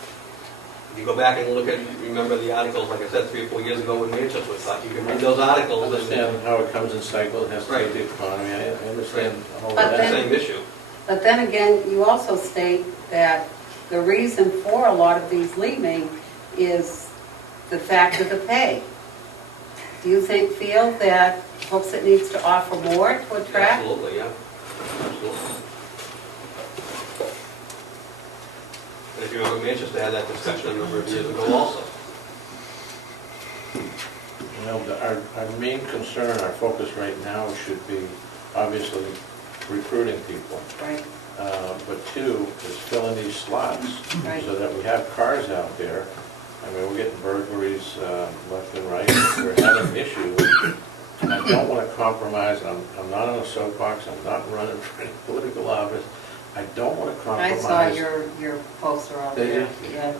If you go back and look at, remember the articles, like I said, 3 or 4 years ago in Manchester, it's like you can read those I articles and understand how it comes in cycles, it has to do with the economy, I understand all of But it's the that. then- same issue. But then again, you also state that the reason for a lot of these leaving is the fact of the pay. Do you feel that Hooksett needs to offer more to attract? Absolutely, yeah. Absolutely. And if you remember, Manchester had that discussion a number of years ago also. Our main concern, our focus right now should be obviously recruiting people. Right, But 2 is filling these slots Right. so that we have cars out there. I mean, we're getting burglaries left and right. We're having issues. And I don't want to compromise. I'm not on a soapbox. I'm not running for any political office. I don't want to I compromise. saw your poster out Did there. you? Yeah.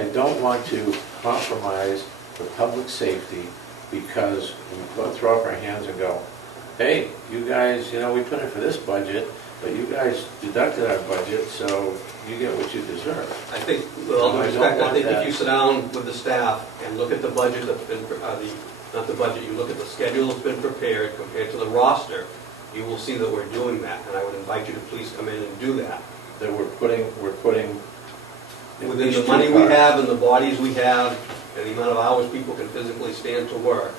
I don't want to compromise the public safety because we throw up our hands and go, hey, you guys, we put in for this budget, but you guys deducted our budget, so you get what you deserve. I think, with all due I don't respect, I want think if that. you sit down with the staff and look at the budget that's been, not the budget, you look at the schedule that's been prepared compared to the roster, you will see that we're doing that, and I would invite you to please come in and do that. That we're putting Within these the 2 money we cars. have and the bodies we have, and the amount of hours people can physically stand to work,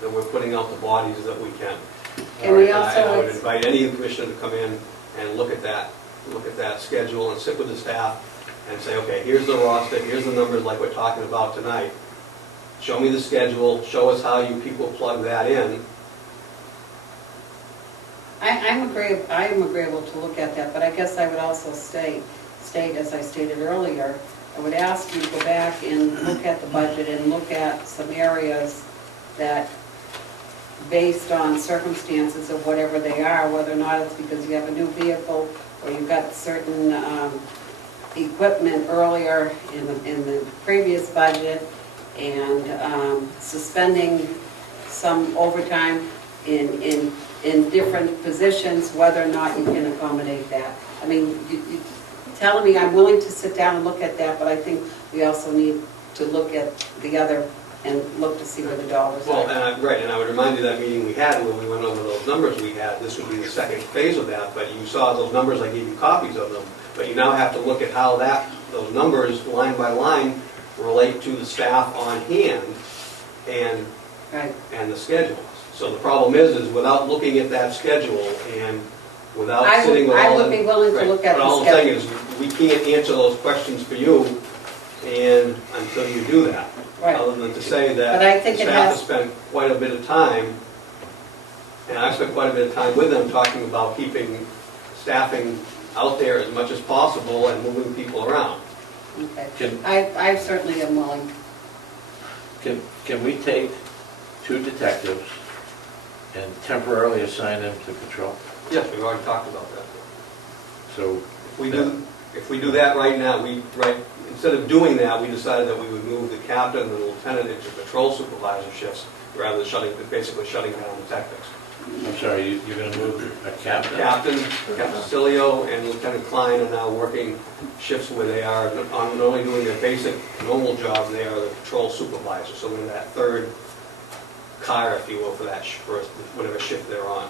that we're putting out the bodies that we can. Can we And I would also, invite any commissioner to come in and look at that schedule and sit with the staff and say, okay, here's the roster, here's the numbers like we're talking about tonight. Show me the schedule, show us how you people plug that in. I'm agreeable to look at that, but I guess I would also state, as I stated earlier, I would ask you to go back and look at the budget and look at some areas that, based on circumstances of whatever they are, whether or not it's because you have a new vehicle or you've got certain equipment earlier in the previous budget, and suspending some overtime in in different positions, whether or not you can accommodate that. I mean, you telling me I'm willing to sit down and look at that, but I think we also need to look at the other and look to see where the dollars Well, are. right, and I would remind you that meeting we had when we went over those numbers we had, this would be the second phase of that, but you saw those numbers, I gave you copies of them, but you now have to look at how those numbers, line by line, relate to the staff on hand and Right, the schedule. So the problem is without looking at that schedule and without I would- sitting with I all would the... be willing to Right. look at But the all I'm saying is, we can't answer those questions for you and until you do that. right. Other than to say that But I think the it staff has- has spent quite a bit of time, and I've spent quite a bit of time with them talking about keeping staffing out there as much as possible and moving people around. Okay. Can- I certainly am willing. Can we take 2 detectives and temporarily assign them to patrol? Yes, we've already talked about that. So, If we do that right now, instead of doing that, we decided that we would move the captain and the lieutenant into patrol supervisor shifts rather than basically shutting down detectives. I'm sorry, you're gonna move a captain? Captain Cilio and Lieutenant Klein are now working shifts where they are not only doing their basic normal job, they are the patrol supervisor. So they're that third car, if you will, for whatever shift they're on.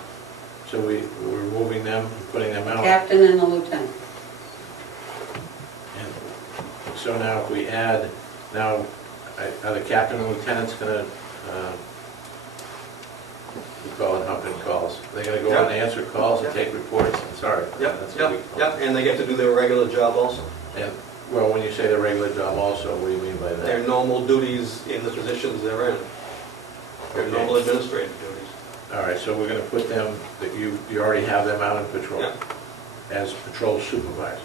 So we're moving them, and putting them out? Captain and a lieutenant. And so now if we add, now, are the captain and lieutenants gonna, we call it humping calls? They're gonna go out and answer calls and take reports? I'm sorry. That's what we call it. And they get to do their regular job also. And, well, when you say the regular job also, what do you mean by that? Their normal duties in the positions they're in. Their Okay. normal administrative duties. All right, so we're gonna put them, that you already have them out on patrol? Yeah. As patrol supervisors?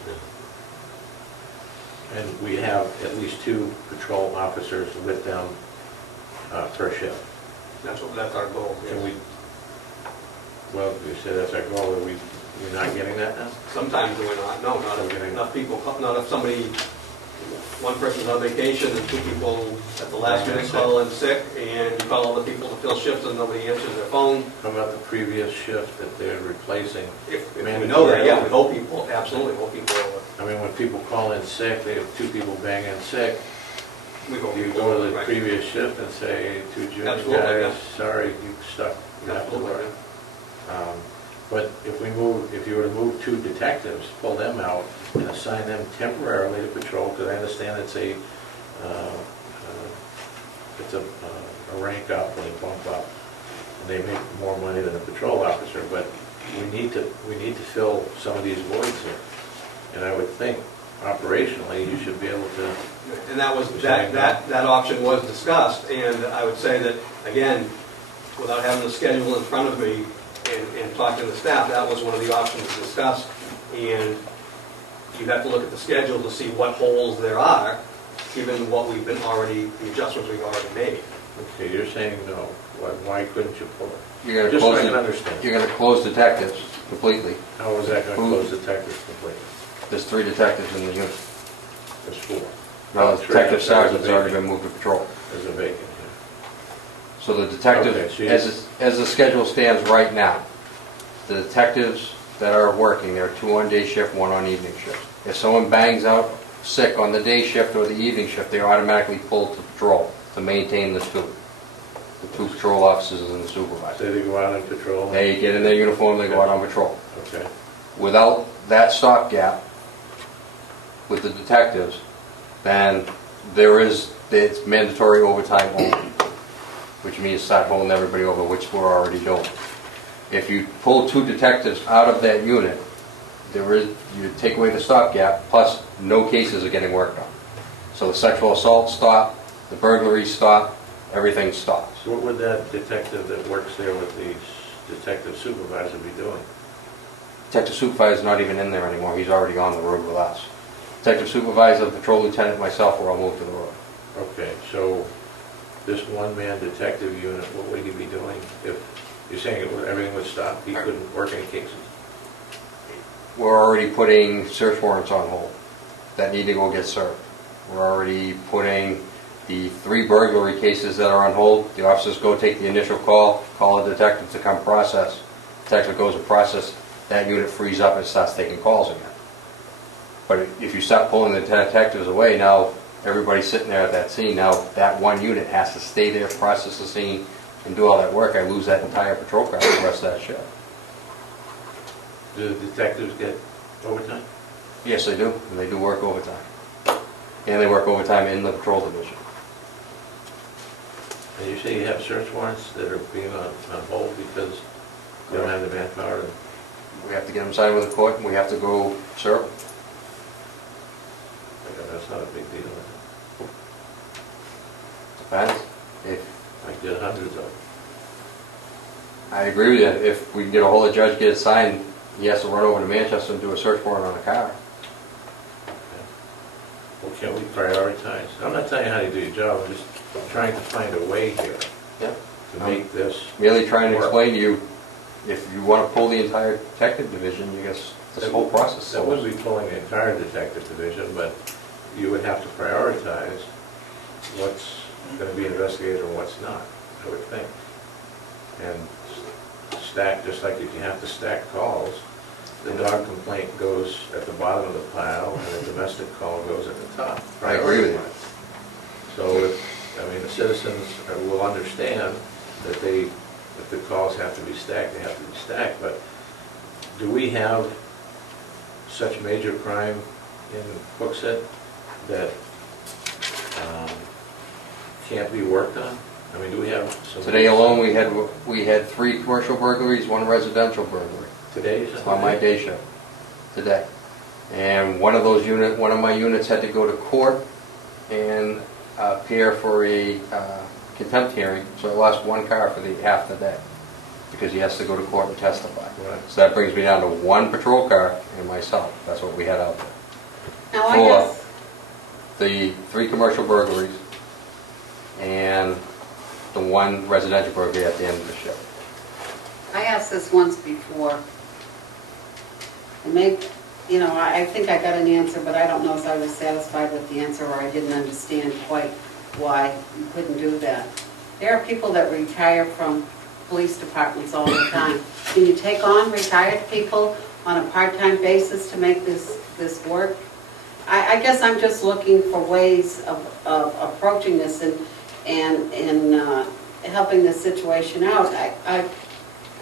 And we have at least 2 patrol officers with them per shift? That's our goal. yes. Can we, well, you said that's our goal, are we're not getting that now? Sometimes we're not, no, not if enough people, not if somebody, one person's on vacation and 2 people at the last minute call in sick and you call other people to fill shifts and nobody answers their phone. How about the previous shift that they're replacing? If we know that, yeah, we hope people, absolutely, hope people, I mean, when people call in sick, they have 2 people bang in sick, we hope you people. go to the right. previous shift and say, 2 junior Absolutely, guys, yeah. sorry, you stuck, you have to Absolutely, work. yeah. But if you were to move 2 detectives, pull them out and assign them temporarily to patrol, because I understand it's a rank up and a bump up, and they make more money than a patrol officer, but we need to fill some of these voids here. And I would think operationally, you should be able to, And that option was discussed, and I would say that, again, without having the schedule in front of me and talking to the staff, that was one of the options discussed. And you have to look at the schedule to see what holes there are, given what we've been the adjustments we've already made. okay, you're saying no, why couldn't you pull it? You're gonna Just so I close can it- understand. You're gonna close detectives completely. How is that gonna close detectives completely? There's 3 detectives in the unit. There's 4. Now, the Three. detective There's a sergeant's already vacant. been moved to patrol. There's a vacant So the detective, Okay, so you- as the schedule stands right now, the detectives that are working, there are 2 on day shift, 1 on evening shift. If someone bangs out sick on the day shift or the evening shift, they're automatically pulled to patrol to maintain the 2. The 2 patrol officers and the here. supervisor. So they go out and patrol? They get in their uniform, they go out on patrol. Okay. Without that stopgap with the detectives, then it's mandatory overtime only, which means start holding everybody over, which we're already doing. If you pull 2 detectives out of that unit, you take away the stopgap, plus no cases are getting worked on. So the sexual assault stop, the burglary stop, everything stops. So what would that detective that works there with the detective supervisor be doing? Detective supervisor's not even in there anymore, he's already on the road with us. Detective supervisor, patrol lieutenant, myself, we're all moved to the road. Okay, so this one-man detective unit, what would he be doing if, you're saying everything would stop, he couldn't work any cases? We're already putting search warrants on hold that need to go get served. We're already putting the 3 burglary cases that are on hold. The officers go take the initial call a detective to come process detective goes to process, that unit frees up and starts taking calls again. But if you start pulling the detectives away, now everybody's sitting there at that scene, now that one unit has to stay there, process the scene, and do all that work. I lose that entire patrol car for the rest of that shift. Do the detectives get overtime? Yes, they do, and they do work overtime. And they work overtime in the patrol division. And you say you have search warrants that are being on hold because they don't have the manpower to... We have to get them signed with the court, and we have to go serve them. That's not a big deal. Is it? Depends. If, I did hundreds of them. I agree with you, if we can get a hold of the judge, get it signed, he has to run over to Manchester and do a search warrant on a car. Well, can't we prioritize? I'm not telling you how to do your job, I'm just trying to find a way here Yeah. to make this... Merely trying to work. explain to you, if you want to pull the entire detective division, you guess this whole process. That wouldn't be pulling the entire detective division, but you would have to prioritize what's going to be investigated and what's not, I would think. And stack, just like if you have to stack calls, the dog complaint goes at the bottom of the pile and the domestic call goes at the top. I agree with you. So, I mean, the citizens will understand that if the calls have to be stacked, they have to be stacked, but do we have such major crime in Hooksett that can't be worked on? I mean, do we have some... Today alone, we had 3 commercial burglaries, 1 residential burglary Today? on my day shift today. And one of my units had to go to court and appear for a contempt hearing, so I lost 1 car for half the day because he has to go to court and testify. Right. So that brings me down to 1 patrol car and myself. That's what we had out there. Now, I For guess, the 3 commercial burglaries and the 1 residential burglary at the end of the shift. I asked this once before. And maybe, you know, I think I got an answer, but I don't know if I was satisfied with the answer or I didn't understand quite why you couldn't do that. There are people that retire from police departments all the time. Can you take on retired people on a part-time basis to make this work? I guess I'm just looking for ways of approaching this and helping this situation out.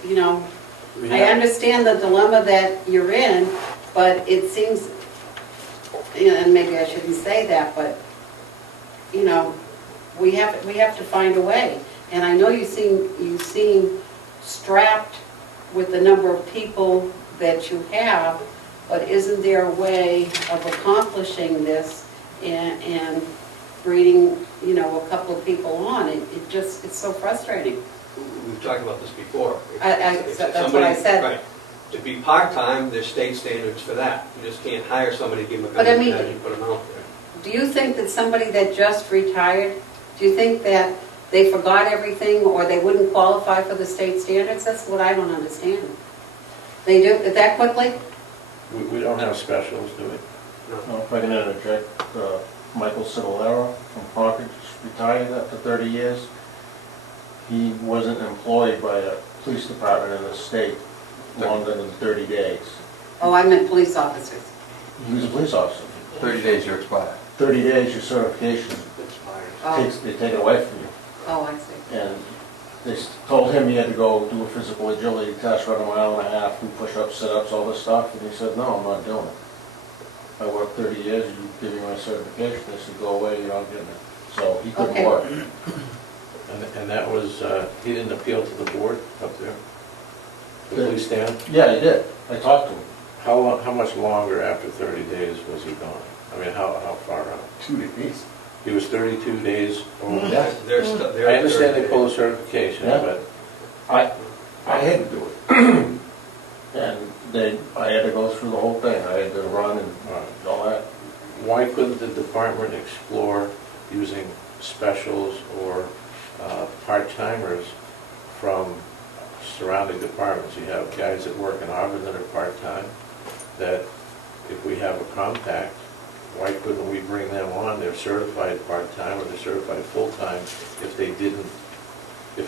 You know, I understand the dilemma that you're in, but it seems, and maybe I shouldn't say that, but, you know, we have to find a way. And I know you seem strapped with the number of people that you have, but isn't there a way of accomplishing this and breeding, you know, a couple of people on? It's so frustrating. We've talked about this before. That's what I Somebody- said. Right. To be part-time, there's state standards for that. You just can't hire somebody, give them a But I gun mean- and put them out there. Do you think that somebody that just retired, do you think that they forgot everything or they wouldn't qualify for the state standards? That's what I don't understand. They do it that quickly? We don't have specials, do we? If I can interject, Michael Cibolero from Concord, retired after 30 years. He wasn't employed by a police department in the state longer than 30 days. Oh, I meant police officers. He was a police officer. 30 days, you're expired. 30 days, your certification, Oh, they take it away from you. oh, I see. And they told him he had to go do a physical agility test, run a mile and a half, do push-ups, sit-ups, all this stuff, and he said, no, I'm not doing it. I worked 30 years, you give me my certification, they said, go away, you're not getting it. So he couldn't Okay. work. And that was, he didn't appeal to the board up there? The police stand? Yeah, he did. I talked to him. How much longer after 30 days was he gone? I mean, how far out? 2 days. He was 32 days old? Yeah. They're I understand they 30 pull a certification, Yeah. but I had to do it. And I had to go through the whole thing. I had to run and all that. why couldn't the department explore using specials or part-timers from surrounding departments? You have guys that work in Auburn that are part-time, that if we have a compact, why couldn't we bring them on? They're certified part-time or they're certified full-time if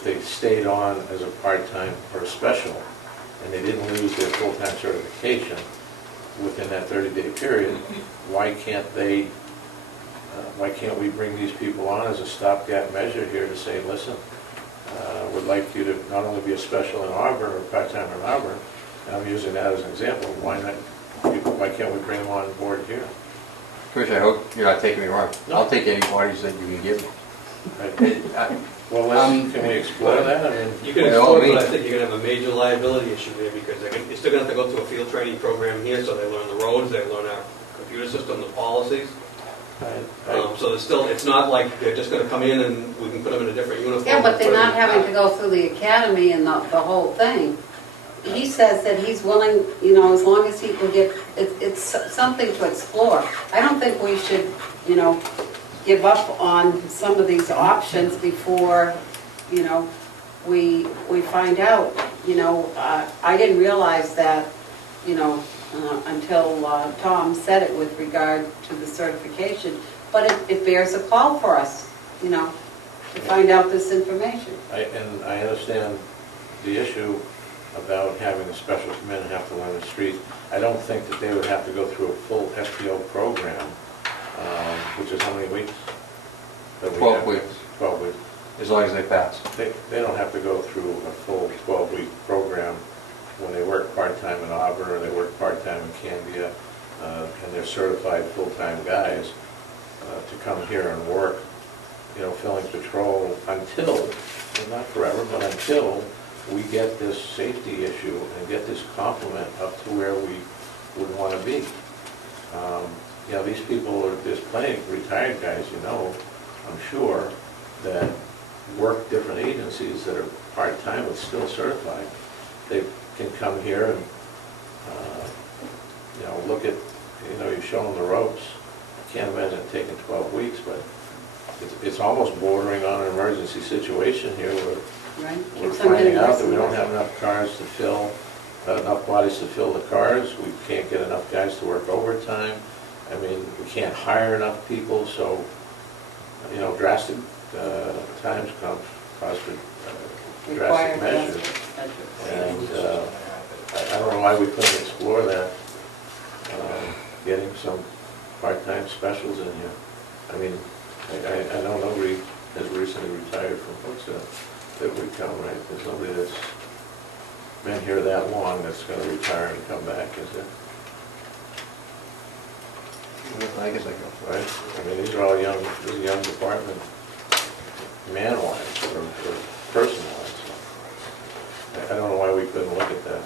they stayed on as a part-time or a special and they didn't lose their full-time certification within that 30-day period, why can't we bring these people on as a stopgap measure here to say, listen, would like you to not only be a special in Auburn or part-time in Auburn, and I'm using that as an example, why can't we bring them on board here? Trish, I hope you're not taking me wrong. I'll take any bodies that you can give me. Well, can we explore that? I mean, You can explore it, but I think you're gonna have a major liability issue there, because you're still gonna have to go through a field training program here, so they learn the roads, they learn our computer system, the policies. So it's still, it's not like they're just gonna come in and we can put them in a different uniform. Yeah, but they're and put not them in having to go through the academy and the whole thing. He says that he's willing, you know, as long as he can get, it's something to explore. I don't think we should, you know, give up on some of these options before, you know, we find out. You know, I didn't realize that, you know, until Tom said it with regard to the certification, but it bears a call for us, you know, to find out this information. And I understand the issue about having a special come in and have to learn the streets. I don't think that they would have to go through a full FPO program, which is how many weeks? that we 12 have? weeks. 12 weeks. As long as they pass. They don't have to go through a full 12-week program when they work part-time in Auburn or they work part-time in Candia, and they're certified full-time guys to come here and work, you know, filling patrol until, well, not forever, but until we get this safety issue and get this complement up to where we would want to be. You know, these people, there's plenty of retired guys, you know, I'm sure, that work different agencies that are part-time but still certified. They can come here and, you know, look at, you know, you show them the ropes. I can't imagine it taking 12 weeks, but it's almost bordering on an emergency situation here where Right? we're Keeps on getting finding out worse that we and don't worse. have enough cars to fill, enough bodies to fill the cars. We can't get enough guys to work overtime. I mean, we can't hire enough people, so, you know, drastic times cause Required drastic measures. And I don't know why we couldn't explore that, getting some part-time specials in here. I mean, I know nobody has recently retired from Hooksville that would come, right? There's nobody that's been here that long that's going to retire and come back, is there? I guess I go. Right? I mean, these are all young department man-wise or person-wise. I don't know why we couldn't look at that.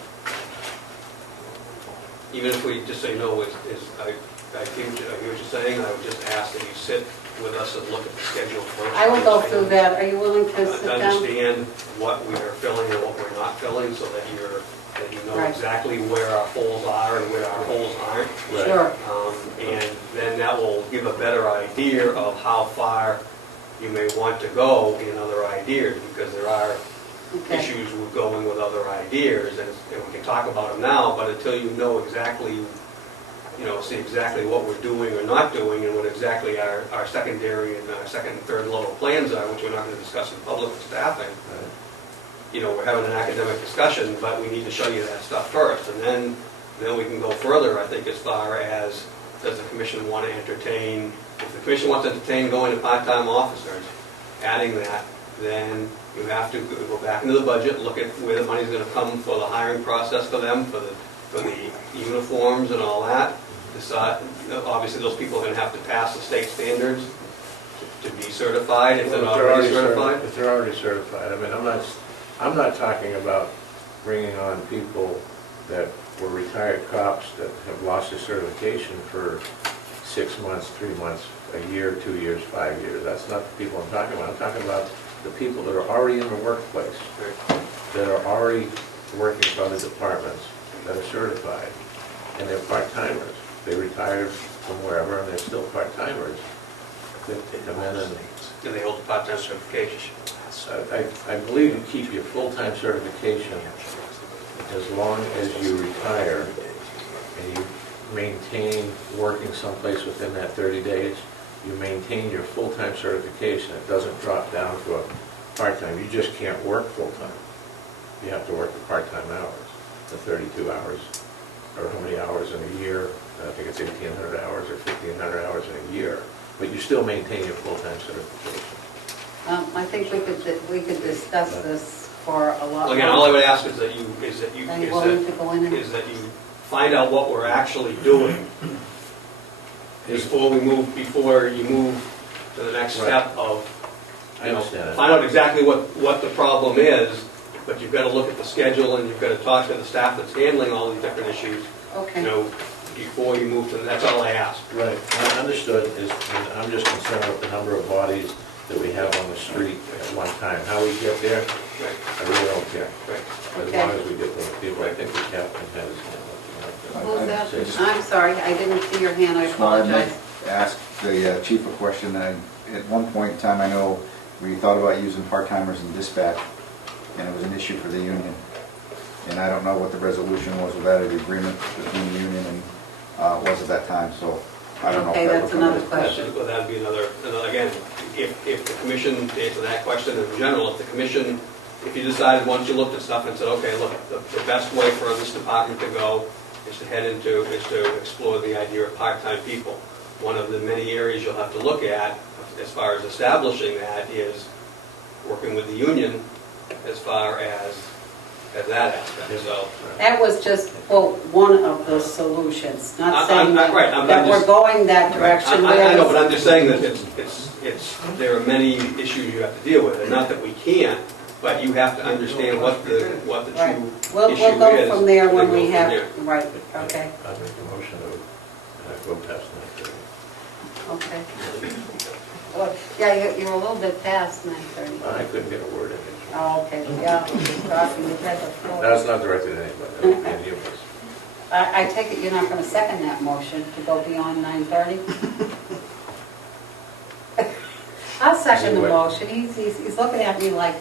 Even if we, just so you know, I hear what you're saying, I would just ask that you sit with us and look at the schedule first. I will go through that. Are you willing to sit To down? understand what we are filling and what we're not filling, so that you know Right. exactly where our holes are and where our holes aren't. Right. Sure. And then that will give a better idea of how far you may want to go in other ideas, because there are Okay. issues with going with other ideas, and we can talk about them now, but until you know exactly, you know, see exactly what we're doing or not doing, and what exactly our secondary and our second and third level plans are, which we're not going to discuss in public with staffing, Right. you know, we're having an academic discussion, but we need to show you that stuff first, and then we can go further, I think, as far as, does the commission want to entertain, if the commission wants to entertain going to part-time officers, adding that, then you have to go back into the budget, look at where the money's going to come for the hiring process for them, for the uniforms and all that. Decide, obviously, those people are going to have to pass the state standards to be certified, if they're Well, not already certified. If they're already certified, I mean, I'm not talking about bringing on people that were retired cops that have lost their certification for 6 months, 3 months, a year, 2 years, 5 years. That's not the people I'm talking about. I'm talking about the people that are already in the workplace, that are already working for other departments, that are certified, and they're part-timers. They retired from wherever, and they're still part-timers. They come in and And they hold the part-time certification. I believe you keep your full-time certification as long as you retire and you maintain working someplace within that 30 days. You maintain your full-time certification. It doesn't drop down to a part-time. You just can't work full-time. You have to work the part-time hours. the 32 hours, or how many hours in a year. I think it's 1,800 hours or 1,500 hours in a year, but you still maintain your full-time certification. I think we could discuss this for a lot. Well, again, all I would ask is that Are you willing to go in and? is that you find out what we're actually doing before you move to the next Right. step of, I understand it. find out exactly what the problem is, but you've got to look at the schedule and you've got to talk to the staff that's handling all these different issues, Okay. before you move to, that's all I ask. Right, I understood, and I'm just concerned with the number of bodies that we have on the street at one time. How we get there, Right, I really don't care. right. As Okay. long as we get the people, I think the captain has his hand up. Who's that? Just- I'm sorry, I didn't see your hand, I Just wanted apologize. to ask the chief a question. At one point in time, I know we thought about using part-timers in dispatch, and it was an issue for the union. And I don't know what the resolution was with that, or the agreement between the union and was at that time, so I don't know. if Okay, that that's would come another into- question. Well, that'd be another, again, if the commission, to answer that question in general, if the commission, if you decided, once you looked at stuff and said, okay, look, the best way for this department to go is to explore the idea of part-time people. One of the many areas you'll have to look at, as far as establishing that, is working with the union as far as that aspect, so. That was just, quote, one of the solutions, not saying right, I'm that we're just- going that direction. I know, but I'm just saying that there are many issues you have to deal with, and not that we can't, but you have to understand what the Right. true We'll issue is. go from there when and we go have, from right, okay, I'd make a motion to go past 9:30. okay. Well, yeah, you're a little bit past 9:30. I couldn't get a word in. Oh, okay, yeah, you're talking, you had the floor. That's not directed at anybody, and you was. I take it you're not going to second that motion to go beyond 9:30? I'll second the motion, he's looking at me like,